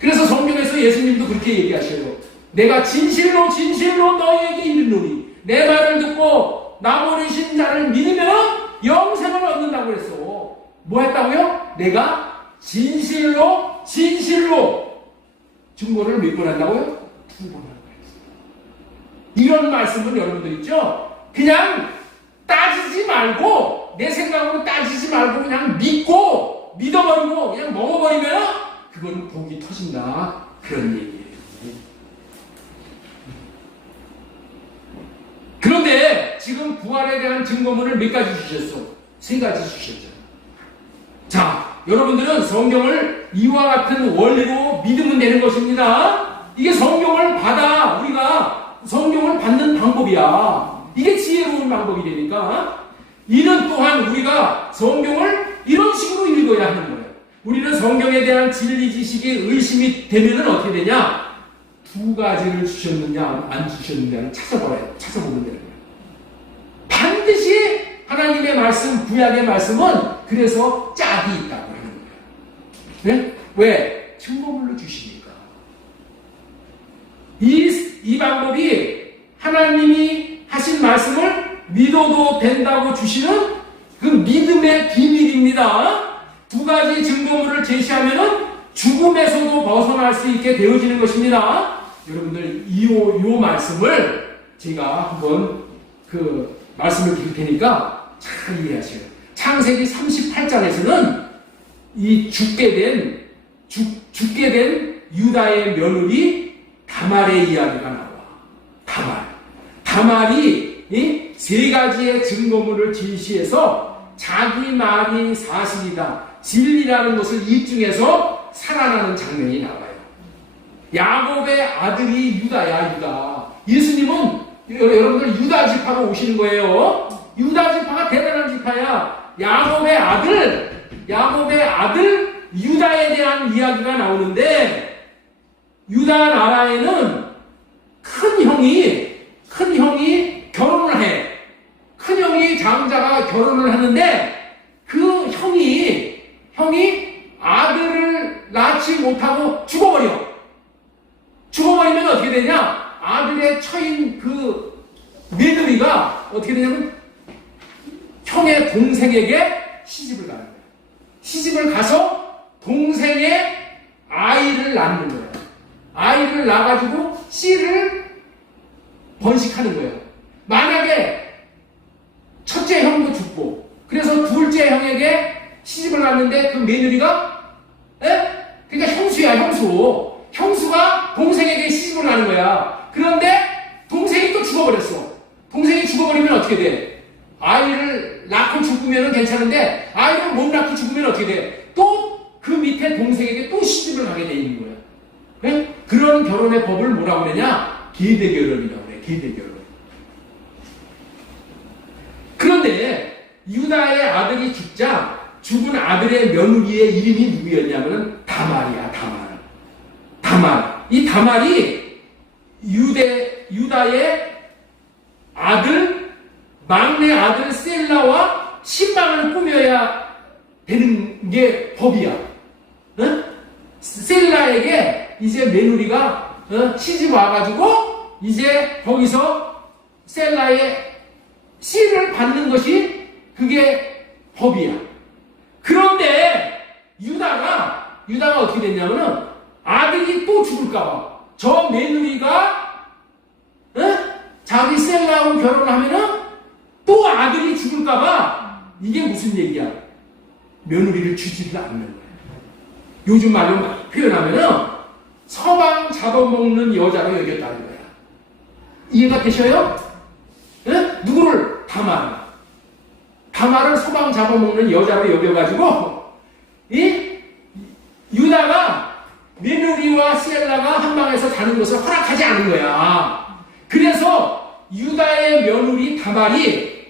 그래서 성경에서 예수님도 그렇게 얘기하셔요. 내가 진실로 너희에게 이르노니 내 말을 나 보내신 자를 믿으면 영생을 얻는다고 그랬어. 뭐 했다고요? 내가 진실로 증거를 몇 번 한다고요? 2번 한다고 했어요. 이런 말씀은 여러분들 있죠? 그냥 따지지 말고, 내 생각으로 따지지 말고 그냥 믿어버리고 그냥 먹어버리면 그건 복이 터진다, 그런 얘기예요. 그런데 지금 부활에 대한 증거문을 몇 가지 주셨어? 3가지 주셨잖아. 자, 여러분들은 성경을 이와 같은 원리로 믿으면 되는 것입니다. 이게 성경을 우리가 성경을 받는 방법이야. 이게 지혜로운 방법이 되니까, 이는 또한 우리가 성경을 이런 식으로 읽어야 하는 거예요. 우리는 성경에 대한 진리 지식이 의심이 되면은 어떻게 되냐? 2가지를 주셨느냐 안 주셨느냐를 찾아보면 되는 거예요. 반드시 하나님의 말씀, 구약의 말씀은 그래서 짝이 있다고 하는 거예요. 네? 왜? 증거물로 주시니까. 이 방법이 하나님이 하신 말씀을 믿어도 된다고 주시는 그 믿음의 비밀입니다. 2가지 증거물을 제시하면은 죽음에서도 벗어날 수 있게 되어지는 것입니다. 여러분들 이 말씀을 제가 한번 말씀을 드릴 테니까 잘 이해하세요. 창세기 38장에서는 이 죽게 된 유다의 며느리 다말의 이야기가 나와. 다말이 3가지의 증거물을 제시해서 자기 말이 사실이다, 진리라는 것을 입증해서 살아나는 장면이 나와요. 야곱의 아들이 유다야, 유다. 예수님은 여러분들 유다 지파로 오시는 거예요. 유다 지파가 대단한 지파야. 야곱의 아들 유다에 대한 이야기가 나오는데, 유다 나라에는 큰 형이 결혼을 해. 큰 형이 장자가 결혼을 하는데, 그 형이 아들을 낳지 못하고 죽어버리면 어떻게 되냐? 아들의 처인 그 며느리가 어떻게 되냐면 형의 동생에게 시집을 가는 거예요. 시집을 가서 동생의 아이를 낳는 거예요. 아이를 낳아가지고 씨를 번식하는 거예요. 만약에 첫째 형도 죽고, 그래서 둘째 형에게 시집을 낳는데 그 며느리가, 그러니까 형수가 동생에게 시집을 낳는 거야. 그런데 동생이 또 죽어버렸어. 동생이 죽어버리면 어떻게 돼? 아이를 낳고 죽으면 괜찮은데, 아이를 못 낳고 죽으면 어떻게 돼? 또 그 밑에 동생에게 또 시집을 가게 돼 있는 거야. 네? 그런 결혼의 법을 뭐라고 그러냐? 계대결혼이라고 그래. 계대결혼. 그런데 유다의 아들이 죽은 아들의 며느리의 이름이 누구였냐면 다말이야. 다말. 이 다말이 유다의 막내 아들 셀라와 신방을 꾸며야 되는 게 법이야. 셀라에게 이제 며느리가 시집 와가지고 이제 거기서 셀라의 씨를 받는 것이 그게 법이야. 그런데 유다가 어떻게 됐냐면은 아들이 또 죽을까봐, 저 며느리가 자기 셀라하고 결혼하면은 또 아들이 죽을까봐, 이게 무슨 얘기야? 며느리를 주지를 않는 거야. 요즘 말로 표현하면은 서방 잡아먹는 여자로 여겼다는 거야. 이해가 되셔요? 누구를? 다말을 서방 잡아먹는 여자로 여겨가지고 유다가 며느리와 셀라가 한 방에서 자는 것을 허락하지 않은 거야. 그래서 유다의 며느리 다말이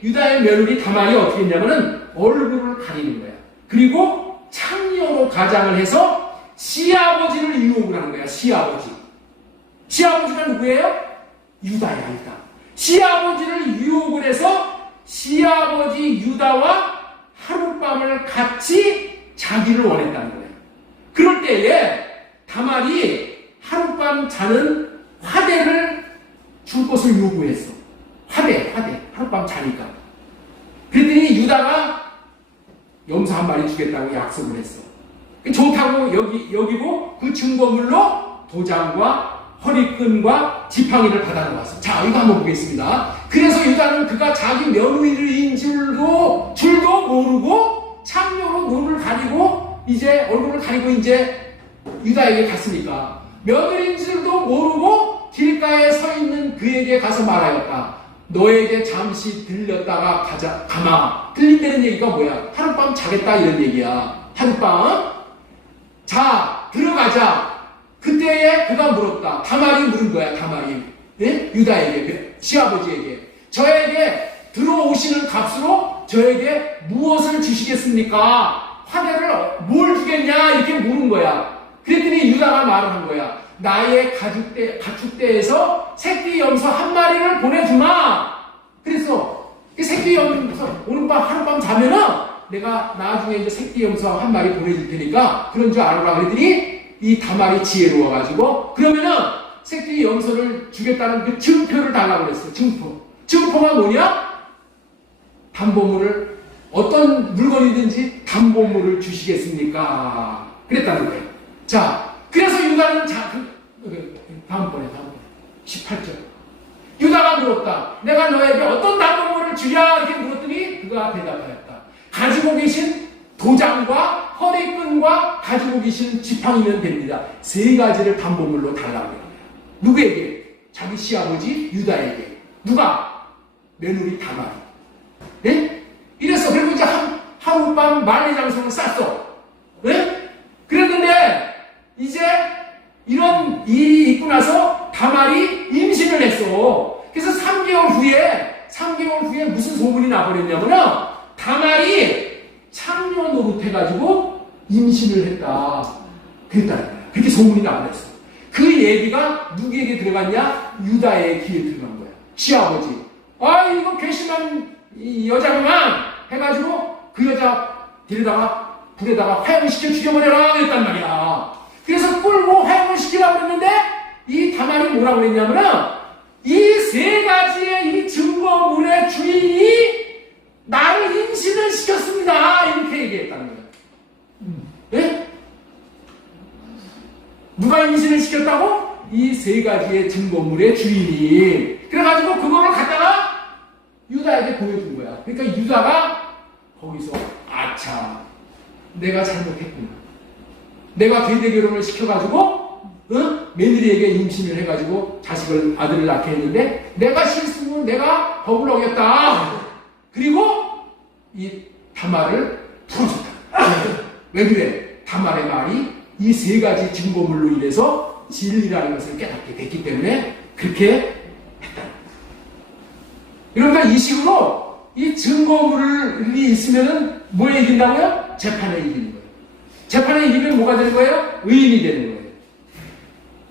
어떻게 했냐면은 얼굴을 가리는 거야. 그리고 창녀로 가장을 해서 시아버지를 유혹을 하는 거야. 시아버지가 누구예요? 유다야, 유다. 시아버지를 유혹을 해서 시아버지 유다와 하룻밤을 같이 자기를 원했다는 거예요. 그럴 때에 다말이 하룻밤 자는 화대를 줄 것을 요구했어. 화대. 하룻밤 자니까. 그랬더니 유다가 염소 한 마리 주겠다고 약속을 했어. 좋다고 여기고 그 증거물로 도장과 허리끈과 지팡이를 받아놓았어. 자, 이거 한번 보겠습니다. 그래서 유다는 그가 자기 며느리인 줄도 모르고 창녀로 눈을 가리고 이제 얼굴을 가리고 이제 유다에게 갔으니까 며느리인 줄도 모르고 길가에 서 있는 그에게 가서 말하였다. 너에게 잠시 들렸다가 가마. 들린다는 얘기가 뭐야? 하룻밤 자겠다 이런 얘기야. 하룻밤. 자, 들어가자. 그때에 그가 물었다. 다말이 물은 거야. 다말이. 예? 유다에게, 시아버지에게. 저에게 들어오시는 값으로 저에게 무엇을 주시겠습니까? 화대를 뭘 주겠냐? 이렇게 물은 거야. 그랬더니 유다가 말을 한 거야. 나의 가축대에서 새끼 염소 한 마리를 보내주마. 그래서 새끼 염소 오늘 밤 하룻밤 자면은 내가 나중에 이제 새끼 염소 한 마리 보내줄 테니까 그런 줄 알아라. 그랬더니 이 다말이 지혜로워가지고 그러면은 새끼 염소를 주겠다는 그 증표를 달라고 그랬어. 증표가 뭐냐? 담보물을 어떤 물건이든지 담보물을 주시겠습니까? 그랬다는 거예요. 자, 그래서 유다는 다음번에 18절. 유다가 물었다. 내가 너에게 어떤 담보물을 주랴? 이렇게 물었더니 그가 대답하였다. 가지고 계신 도장과 허리끈과 가지고 계신 지팡이면 됩니다. 세 가지를 담보물로 달라고 해요. 누구에게? 자기 시아버지 유다에게. 누가? 며느리 다말이. 네? 이랬어. 그리고 이제 하룻밤 만리장성을 쌌어. 네? 그랬는데 이제 이런 일이 있고 나서 다말이 임신을 했어. 그래서 3개월 후에 무슨 소문이 나버렸냐면은 다말이 창녀 노릇해가지고 임신을 했다. 그랬다는 거야. 그렇게 소문이 나버렸어. 그 얘기가 누구에게 들어갔냐? 유다의 귀에 들어간 거야. 시아버지. 이거 괘씸한 이 여자구만 해가지고 그 여자 데려다가 불에다가 화형시켜 죽여버려라 그랬단 말이야. 그래서 끌고 화형을 시키라고 그랬는데 이 다말이 뭐라고 그랬냐면은 이 세 가지의 이 증거물의 주인이 나를 임신을 시켰습니다. 이렇게 얘기했다는 거예요. 네? 누가 임신을 시켰다고? 이 세 가지의 증거물의 주인이. 그래가지고 그거를 갖다가 유다에게 보여준 거야. 그러니까 유다가 거기서 아차, 내가 잘못했구나. 내가 대대결혼을 시켜가지고 며느리에게 임신을 해가지고 아들을 낳게 했는데 내가 실수는 내가 법을 어겼다. 그리고 이 다말을 풀어줬다. 왜 그래? 다말의 말이 이 세 가지 증거물로 인해서 진리라는 것을 깨닫게 됐기 때문에 그렇게 했다. 그러니까 이 식으로 이 증거물이 있으면은 뭐에 이긴다고요? 재판에 이기는 거예요. 재판에 이기면 뭐가 되는 거예요? 의인이 되는 거예요.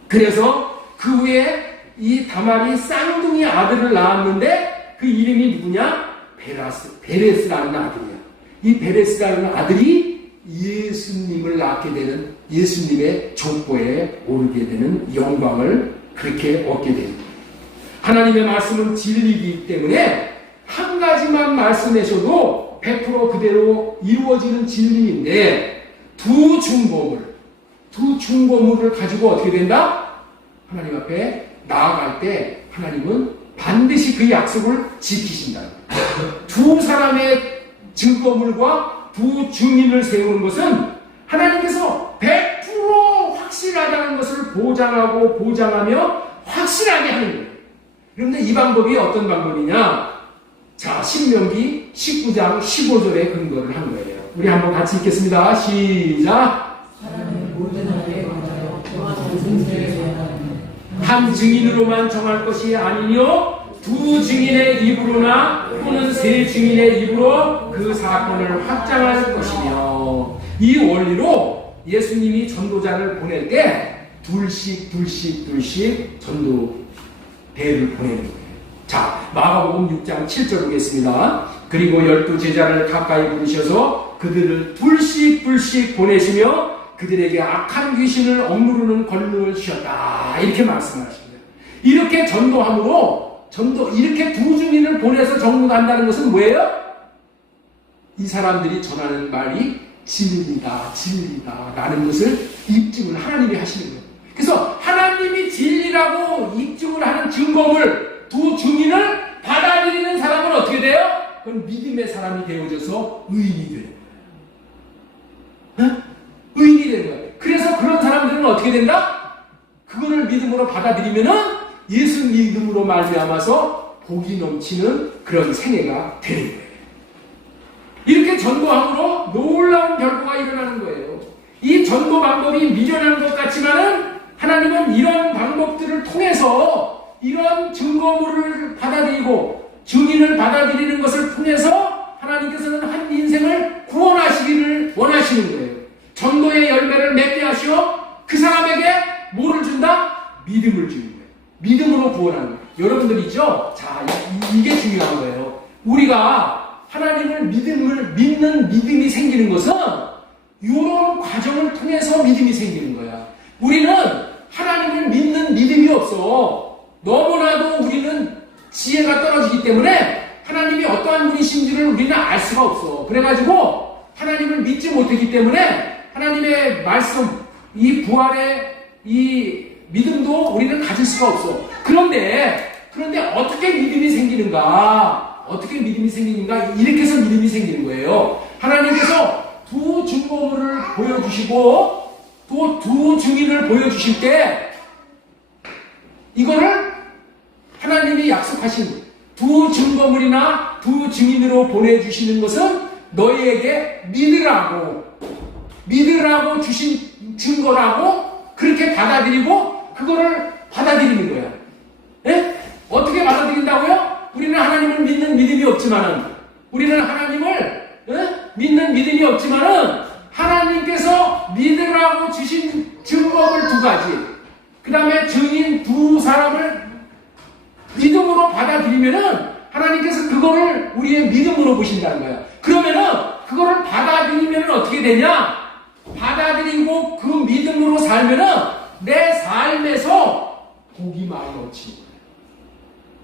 그래서 그 후에 이 다말이 쌍둥이 아들을 낳았는데 그 이름이 누구냐? 베레스라는 아들이야. 이 베레스라는 아들이 예수님을 낳게 되는 예수님의 족보에 오르게 되는 영광을 그렇게 얻게 되는 거예요. 하나님의 말씀은 진리이기 때문에 한 가지만 말씀하셔도 100% 그대로 이루어지는 진리인데 두 중보물을 가지고 어떻게 된다? 하나님 앞에 나아갈 때 하나님은 반드시 그 약속을 지키신다. 두 사람의 증거물과 두 증인을 세우는 것은 하나님께서 100% 확실하다는 것을 보장하며 확실하게 하는 거예요. 그런데 이 방법이 어떤 방법이냐? 자, 신명기 19장 15절에 근거를 한 거예요. 우리 한번 같이 읽겠습니다. 시작. 한 증인으로만 정할 것이 아니뇨 두 증인의 입으로나 또는 세 증인의 입으로 그 사건을 확장할 것이며 이 원리로 예수님이 전도자를 보낼 때 둘씩 전도대를 보내는 거예요. 자, 마가복음 6장 7절 보겠습니다. 그리고 12제자를 가까이 부르셔서 그들을 둘씩 보내시며 그들에게 악한 귀신을 억누르는 권능을 주셨다. 이렇게 말씀하십니다. 이렇게 전도함으로 전도, 이렇게 두 증인을 보내서 전도한다는 것은 뭐예요? 이 사람들이 전하는 말이 진리다, 진리다 라는 것을 입증을 하나님이 하시는 거예요. 그래서 하나님이 진리라고 입증을 하는 증거물, 두 증인을 받아들이는 사람은 어떻게 돼요? 그건 믿음의 사람이 되어져서 의인이 되는 거예요. 의인이 되는 거예요. 그래서 그런 사람들은 어떻게 된다? 그거를 믿음으로 받아들이면은 예수 믿음으로 말미암아서 복이 넘치는 그런 생애가 되는 거예요. 이렇게 전도함으로 놀라운 결과가 일어나는 거예요. 이 전도 방법이 미련한 것 같지만은 하나님은 이런 방법들을 통해서 이런 증거물을 받아들이고 증인을 받아들이는 것을 통해서 하나님께서는 한 인생을 구원하시기를 원하시는 거예요. 전도의 열매를 맺게 하시어 그 사람에게 뭐를 준다? 믿음을 주는 거예요. 믿음으로 구원하는 거예요. 여러분들 있죠? 자, 이게 중요한 거예요. 우리가 하나님을 믿는 믿음이 생기는 것은 이런 과정을 통해서 믿음이 생기는 거야. 우리는 하나님을 믿는 믿음이 없어. 너무나도 우리는 지혜가 떨어지기 때문에 하나님이 어떠한 분이신지를 우리는 알 수가 없어. 그래가지고 하나님을 믿지 못했기 때문에 하나님의 말씀, 이 부활의 이 믿음도 우리는 가질 수가 없어. 그런데 어떻게 믿음이 생기는가? 어떻게 믿음이 생기는가? 이렇게 해서 믿음이 생기는 거예요. 하나님께서 두 증거물을 보여주시고 또 두 증인을 보여주실 때 이거를 하나님이 약속하신 두 증거물이나 두 증인으로 보내주시는 것은 너희에게 믿으라고 주신 증거라고 그렇게 받아들이고 그거를 받아들이는 거야. 예? 어떻게 받아들인다고요? 우리는 하나님을 믿는 믿음이 없지만은 우리는 하나님을 믿는 믿음이 없지만은 하나님께서 믿으라고 주신 증거물 두 가지, 그 다음에 증인 두 사람을 믿음으로 받아들이면은 하나님께서 그거를 우리의 믿음으로 보신다는 거야. 그러면은 그거를 받아들이면은 어떻게 되냐? 받아들이고 그 믿음으로 살면은 내 삶에서 복이 많이 넘치는 거야.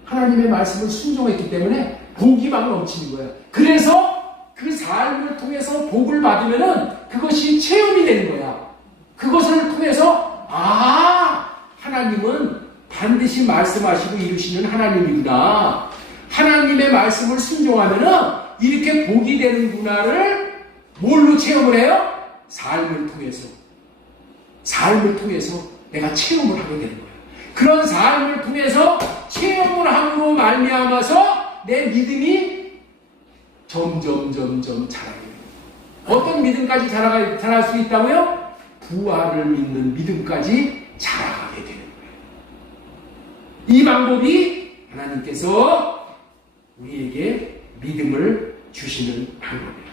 하나님의 말씀을 순종했기 때문에 복이 막 넘치는 거야. 그래서 그 삶을 통해서 복을 받으면은 그것이 체험이 되는 거야. 그것을 통해서 하나님은 반드시 말씀하시고 이루시는 하나님이구나. 하나님의 말씀을 순종하면은 이렇게 복이 되는구나를 뭘로 체험을 해요? 삶을 통해서 내가 체험을 하게 되는 거예요. 그런 삶을 통해서 체험을 함으로 말미암아서 내 믿음이 점점 자라게 돼요. 어떤 믿음까지 자랄 수 있다고요? 부활을 믿는 믿음까지 자라게 되는 거예요. 이 방법이 하나님께서 우리에게 믿음을 주시는 방법이에요.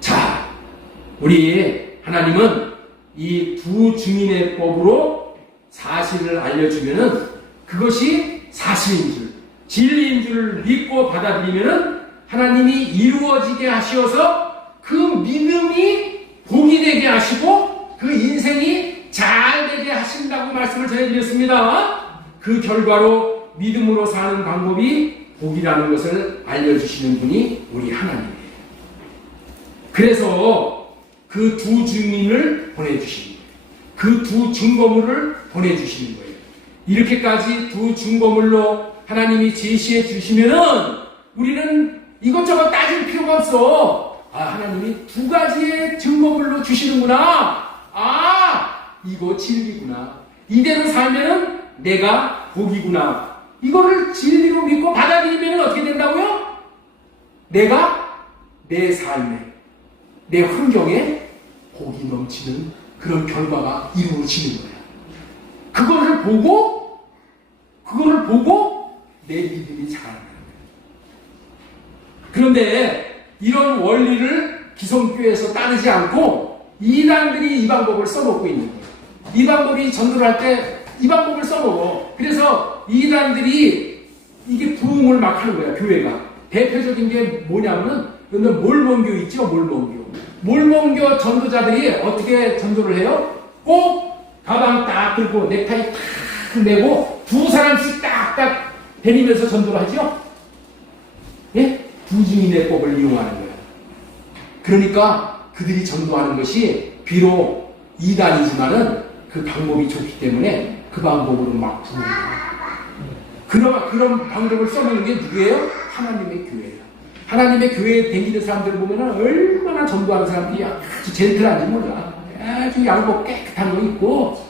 자, 우리 하나님은 이 두 증인의 법으로 사실을 알려주면은 그것이 사실인 줄, 진리인 줄 믿고 받아들이면은 하나님이 이루어지게 하시어서 그 믿음이 복이 되게 하시고 그 인생이 잘 되게 하신다고 말씀을 전해드렸습니다. 그 결과로 믿음으로 사는 방법이 복이라는 것을 알려주시는 분이 우리 하나님이에요. 그래서 그 두 증인을 보내주시는 거예요. 그 두 증거물을 보내주시는 거예요. 이렇게까지 두 증거물로 하나님이 제시해 주시면은 우리는 이것저것 따질 필요가 없어. 하나님이 두 가지의 증거물로 주시는구나. 이거 진리구나. 이대로 살면은 내가 복이구나. 이거를 진리로 믿고 받아들이면 어떻게 된다고요? 내가 내 삶에, 내 환경에 복이 넘치는 그런 결과가 이루어지는 거야. 그거를 보고 내 믿음이 자라는 거야. 그런데 이런 원리를 기성교회에서 따르지 않고 이단들이 이 방법을 써먹고 있는 거예요. 이 방법이 전도를 할 때 이 방법을 써먹어. 그래서 이단들이 이게 부흥을 막 하는 거야, 교회가. 대표적인 게 뭐냐면, 몰몬교 있죠, 몰몬교. 몰몬교 전도자들이 어떻게 전도를 해요? 꼭 가방 딱 들고 넥타이 딱 내고 두 사람씩 딱딱 다니면서 전도를 하죠? 예? 두증인의 법을 이용하는 거예요. 그러니까 그들이 전도하는 것이 비록 이단이지만은 그 방법이 좋기 때문에 그 방법으로 막 부르는 거예요. 그런 방법을 써놓는 게 누구예요? 하나님의 교회예요. 하나님의 교회에 다니는 사람들을 보면은 얼마나 전도하는 사람들이 아주 젠틀한지 몰라. 아주 양복 깨끗한 거 입고,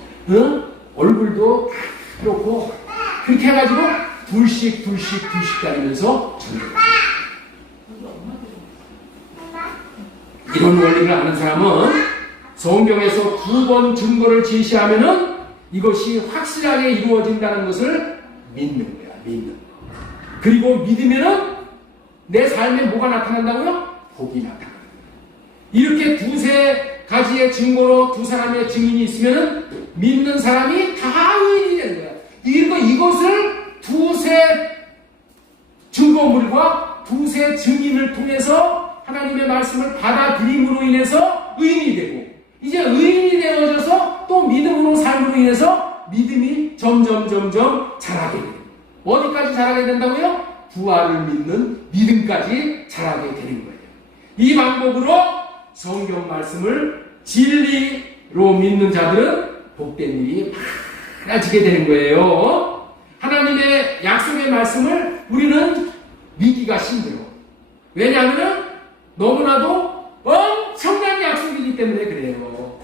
얼굴도 다 그렇고, 그렇게 해가지고 둘씩 다니면서 전도해요. 이런 원리를 아는 사람은 성경에서 2번 증거를 제시하면은 이것이 확실하게 이루어진다는 것을 믿는 거야, 믿는 거. 그리고 믿으면은 내 삶에 뭐가 나타난다고요? 복이 나타나는 거야. 이렇게 두세 가지의 증거로 두 사람의 증인이 있으면은 믿는 사람이 다 의인이 되는 거야. 이것을 두세 증거물과 두세 증인을 통해서 하나님의 말씀을 받아들임으로 인해서 의인이 되고, 이제 의인이 되어져서 또 믿음으로 삶으로 인해서 믿음이 점점 자라게 돼요. 어디까지 자라게 된다고요? 부활을 믿는 믿음까지 자라게 되는 거예요. 이 방법으로 성경 말씀을 진리로 믿는 자들은 복된 일이 많아지게 되는 거예요. 하나님의 약속의 말씀을 우리는 믿기가 힘들어. 왜냐하면 너무나도 엄청난 약속이기 때문에 그래요.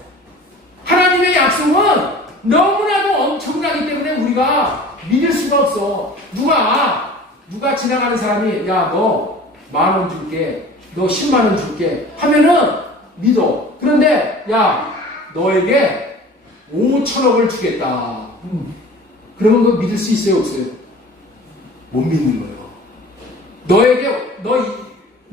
하나님의 약속은 너무나도 엄청나기 때문에 우리가 믿을 수가 없어. 누가 지나가는 사람이 야, 너 10,000원 줄게, 너 100,000원 줄게 하면은 믿어. 그런데 야, 너에게 5,000억을 주겠다. 그러면 그거 믿을 수 있어요, 없어요? 못 믿는 거예요.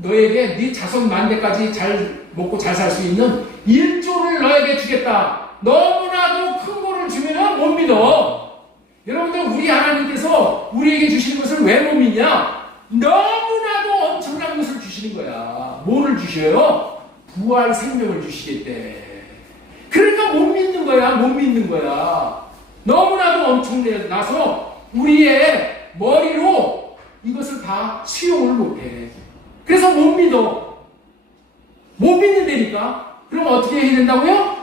너에게 네 자손 만대까지 잘 먹고 잘 살 수 있는 1조를 너에게 주겠다. 너무나도 큰 거를 주면 못 믿어. 여러분들, 우리 하나님께서 우리에게 주시는 것을 왜 못 믿냐? 너무나도 엄청난 것을 주시는 거야. 뭐를 주셔요? 부활 생명을 주시겠대. 그러니까 못 믿는 거야. 못 믿는 거야. 너무나도 엄청나서 우리의 머리로 이것을 다 수용을 못해. 그래서 못 믿어. 못 믿는다니까. 그럼 어떻게 해야 된다고요?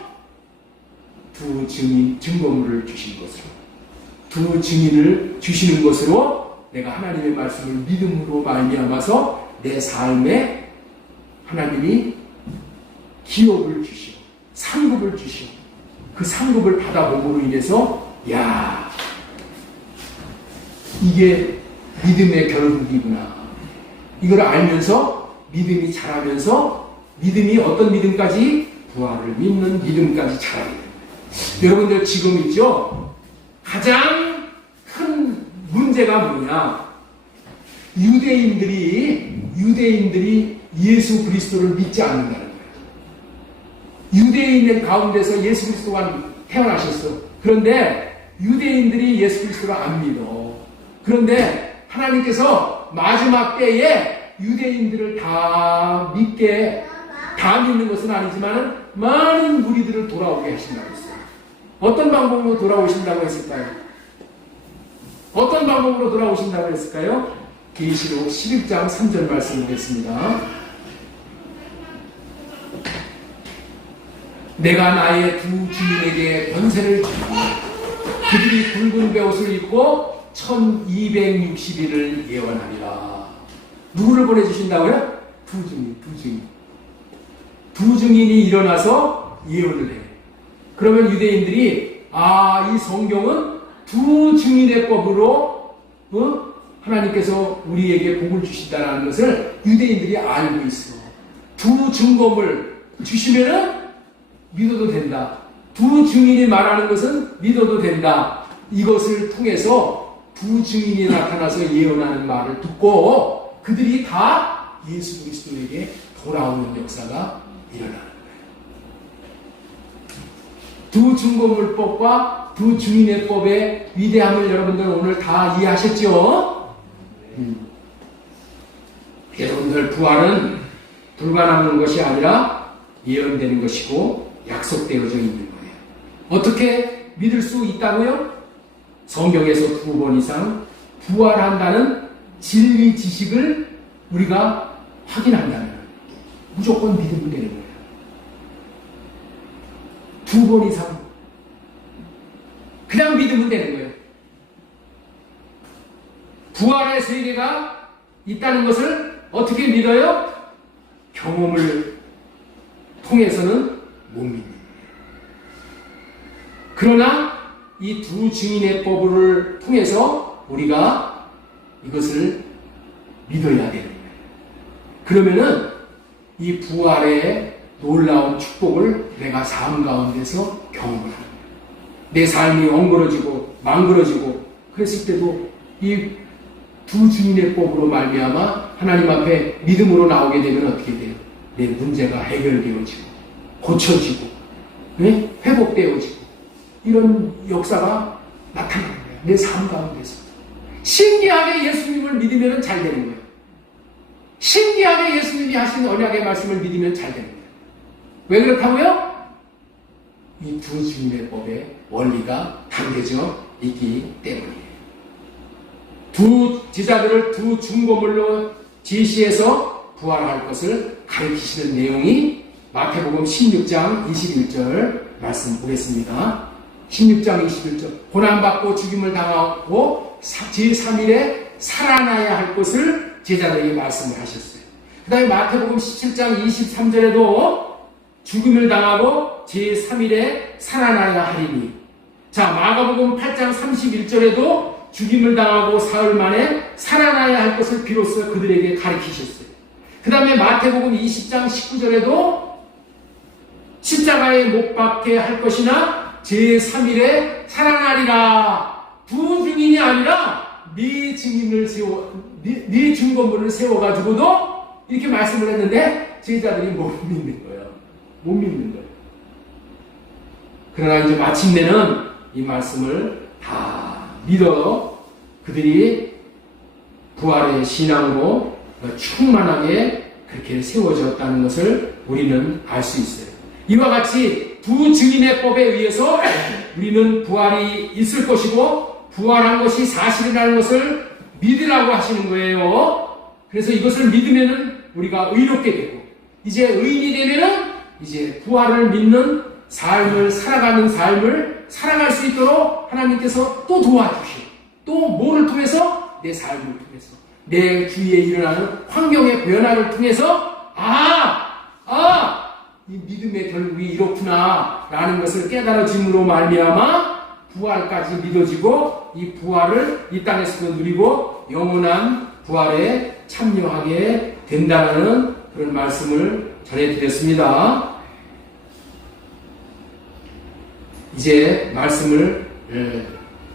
두 증인, 증거물을 주시는 것으로, 두 증인을 주시는 것으로 내가 하나님의 말씀을 믿음으로 말미암아서 내 삶에 하나님이 기업을 주시오, 상급을 주시오. 그 상급을 받아봄으로 인해서 야, 이게 믿음의 결국이구나. 이걸 알면서 믿음이 자라면서 믿음이 어떤 믿음까지? 부활을 믿는 믿음까지 자라게 됩니다. 여러분들 지금 있죠? 가장 큰 문제가 뭐냐? 유대인들이 예수 그리스도를 믿지 않는다는 거예요. 유대인의 가운데서 예수 그리스도가 태어나셨어. 그런데 유대인들이 예수 그리스도를 안 믿어. 그런데 하나님께서 마지막 때에 유대인들을 다 믿는 것은 아니지만 많은 무리들을 돌아오게 하신다고 했어요. 어떤 방법으로 돌아오신다고 했을까요? 어떤 방법으로 돌아오신다고 했을까요? 계시록 11장 3절 말씀 보겠습니다. 내가 나의 두 주인에게 권세를 주고 그들이 붉은 베옷을 입고 1260일을 예언하리라. 누구를 보내주신다고요? 두 증인이 일어나서 예언을 해. 그러면 유대인들이 이 성경은 두 증인의 법으로 하나님께서 우리에게 복을 주신다는 것을 유대인들이 알고 있어. 두 증거물 주시면은 믿어도 된다. 두 증인이 말하는 것은 믿어도 된다. 이것을 통해서 두 증인이 나타나서 예언하는 말을 듣고 그들이 다 예수 그리스도에게 돌아오는 역사가 일어나는 거예요. 두 증거물법과 두 증인의 법의 위대함을 여러분들 오늘 다 이해하셨죠? 여러분들, 부활은 불가능한 것이 아니라 예언되는 것이고 약속되어져 있는 거예요. 어떻게 믿을 수 있다고요? 성경에서 2번 이상 부활한다는 진리 지식을 우리가 확인한다면 무조건 믿으면 되는 거예요. 2번 이상 그냥 믿으면 되는 거예요. 부활의 세계가 있다는 것을 어떻게 믿어요? 경험을 통해서는 못 믿는 거예요. 그러나 이 두 증인의 법을 통해서 우리가 이것을 믿어야 되는 거예요. 그러면은 이 부활의 놀라운 축복을 내가 삶 가운데서 경험을 하는 거예요. 내 삶이 엉그러지고 망그러지고 그랬을 때도 이 두 증인의 법으로 말미암아 하나님 앞에 믿음으로 나오게 되면 어떻게 돼요? 내 문제가 해결되어지고 고쳐지고 회복되어지고 이런 역사가 나타나는 거예요. 내 삶 가운데서 신기하게 예수님을 믿으면 잘 되는 거예요. 신기하게 예수님이 하신 언약의 말씀을 믿으면 잘 되는 거예요. 왜 그렇다고요? 이 두 증인의 법의 원리가 담겨져 있기 때문이에요. 두 제자들을 두 중보물로 제시해서 부활할 것을 가르치시는 내용이 마태복음 16장 21절 말씀 보겠습니다. 16장 21절 고난받고 죽임을 당하고 제3일에 살아나야 할 것을 제자들에게 말씀을 하셨어요. 그 다음에 마태복음 17장 23절에도 죽임을 당하고 제3일에 살아나야 하리니. 자, 마가복음 8장 31절에도 죽임을 당하고 사흘 만에 살아나야 할 것을 비로소 그들에게 가르치셨어요. 그 다음에 마태복음 20장 19절에도 십자가에 못 박게 할 것이나 제3일에 살아나리라. 두 증인이 아니라 네 증인을 네 증거물을 세워가지고도 이렇게 말씀을 했는데 제자들이 못 믿는 거예요. 못 믿는 거예요. 그러나 이제 마침내는 이 말씀을 다 믿어 그들이 부활의 신앙으로 충만하게 그렇게 세워졌다는 것을 우리는 알 수 있어요. 이와 같이 두 증인의 법에 의해서 우리는 부활이 있을 것이고 부활한 것이 사실이라는 것을 믿으라고 하시는 거예요. 그래서 이것을 믿으면은 우리가 의롭게 되고 이제 의인이 되면은 이제 부활을 믿는 삶을 살아가는 삶을 살아갈 수 있도록 하나님께서 또 도와주시고 또 뭐를 통해서? 내 삶을 통해서 내 주위에 일어나는 환경의 변화를 통해서 이 믿음의 결국이 이렇구나 라는 것을 깨달아짐으로 말미암아 부활까지 믿어지고 이 부활을 이 땅에서도 누리고 영원한 부활에 참여하게 된다는 그런 말씀을 전해드렸습니다. 이제 말씀을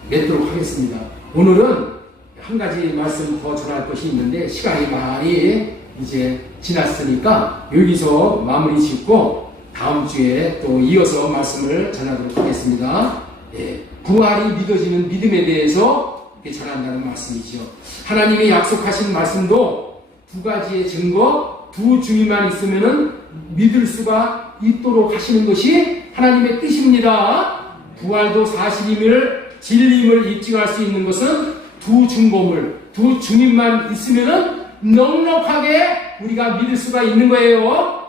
맺도록 하겠습니다. 오늘은 한 가지 말씀 더 전할 것이 있는데 시간이 많이 이제 지났으니까 여기서 마무리 짓고 다음 주에 또 이어서 말씀을 전하도록 하겠습니다. 부활이 믿어지는 믿음에 대해서 이렇게 전한다는 말씀이죠. 하나님이 약속하신 말씀도 두 가지의 증거, 두 증인만 있으면은 믿을 수가 있도록 하시는 것이 하나님의 뜻입니다. 부활도 사실임을 진리임을 입증할 수 있는 것은 두 증거물, 두 증인만 있으면은 넉넉하게 우리가 믿을 수가 있는 거예요.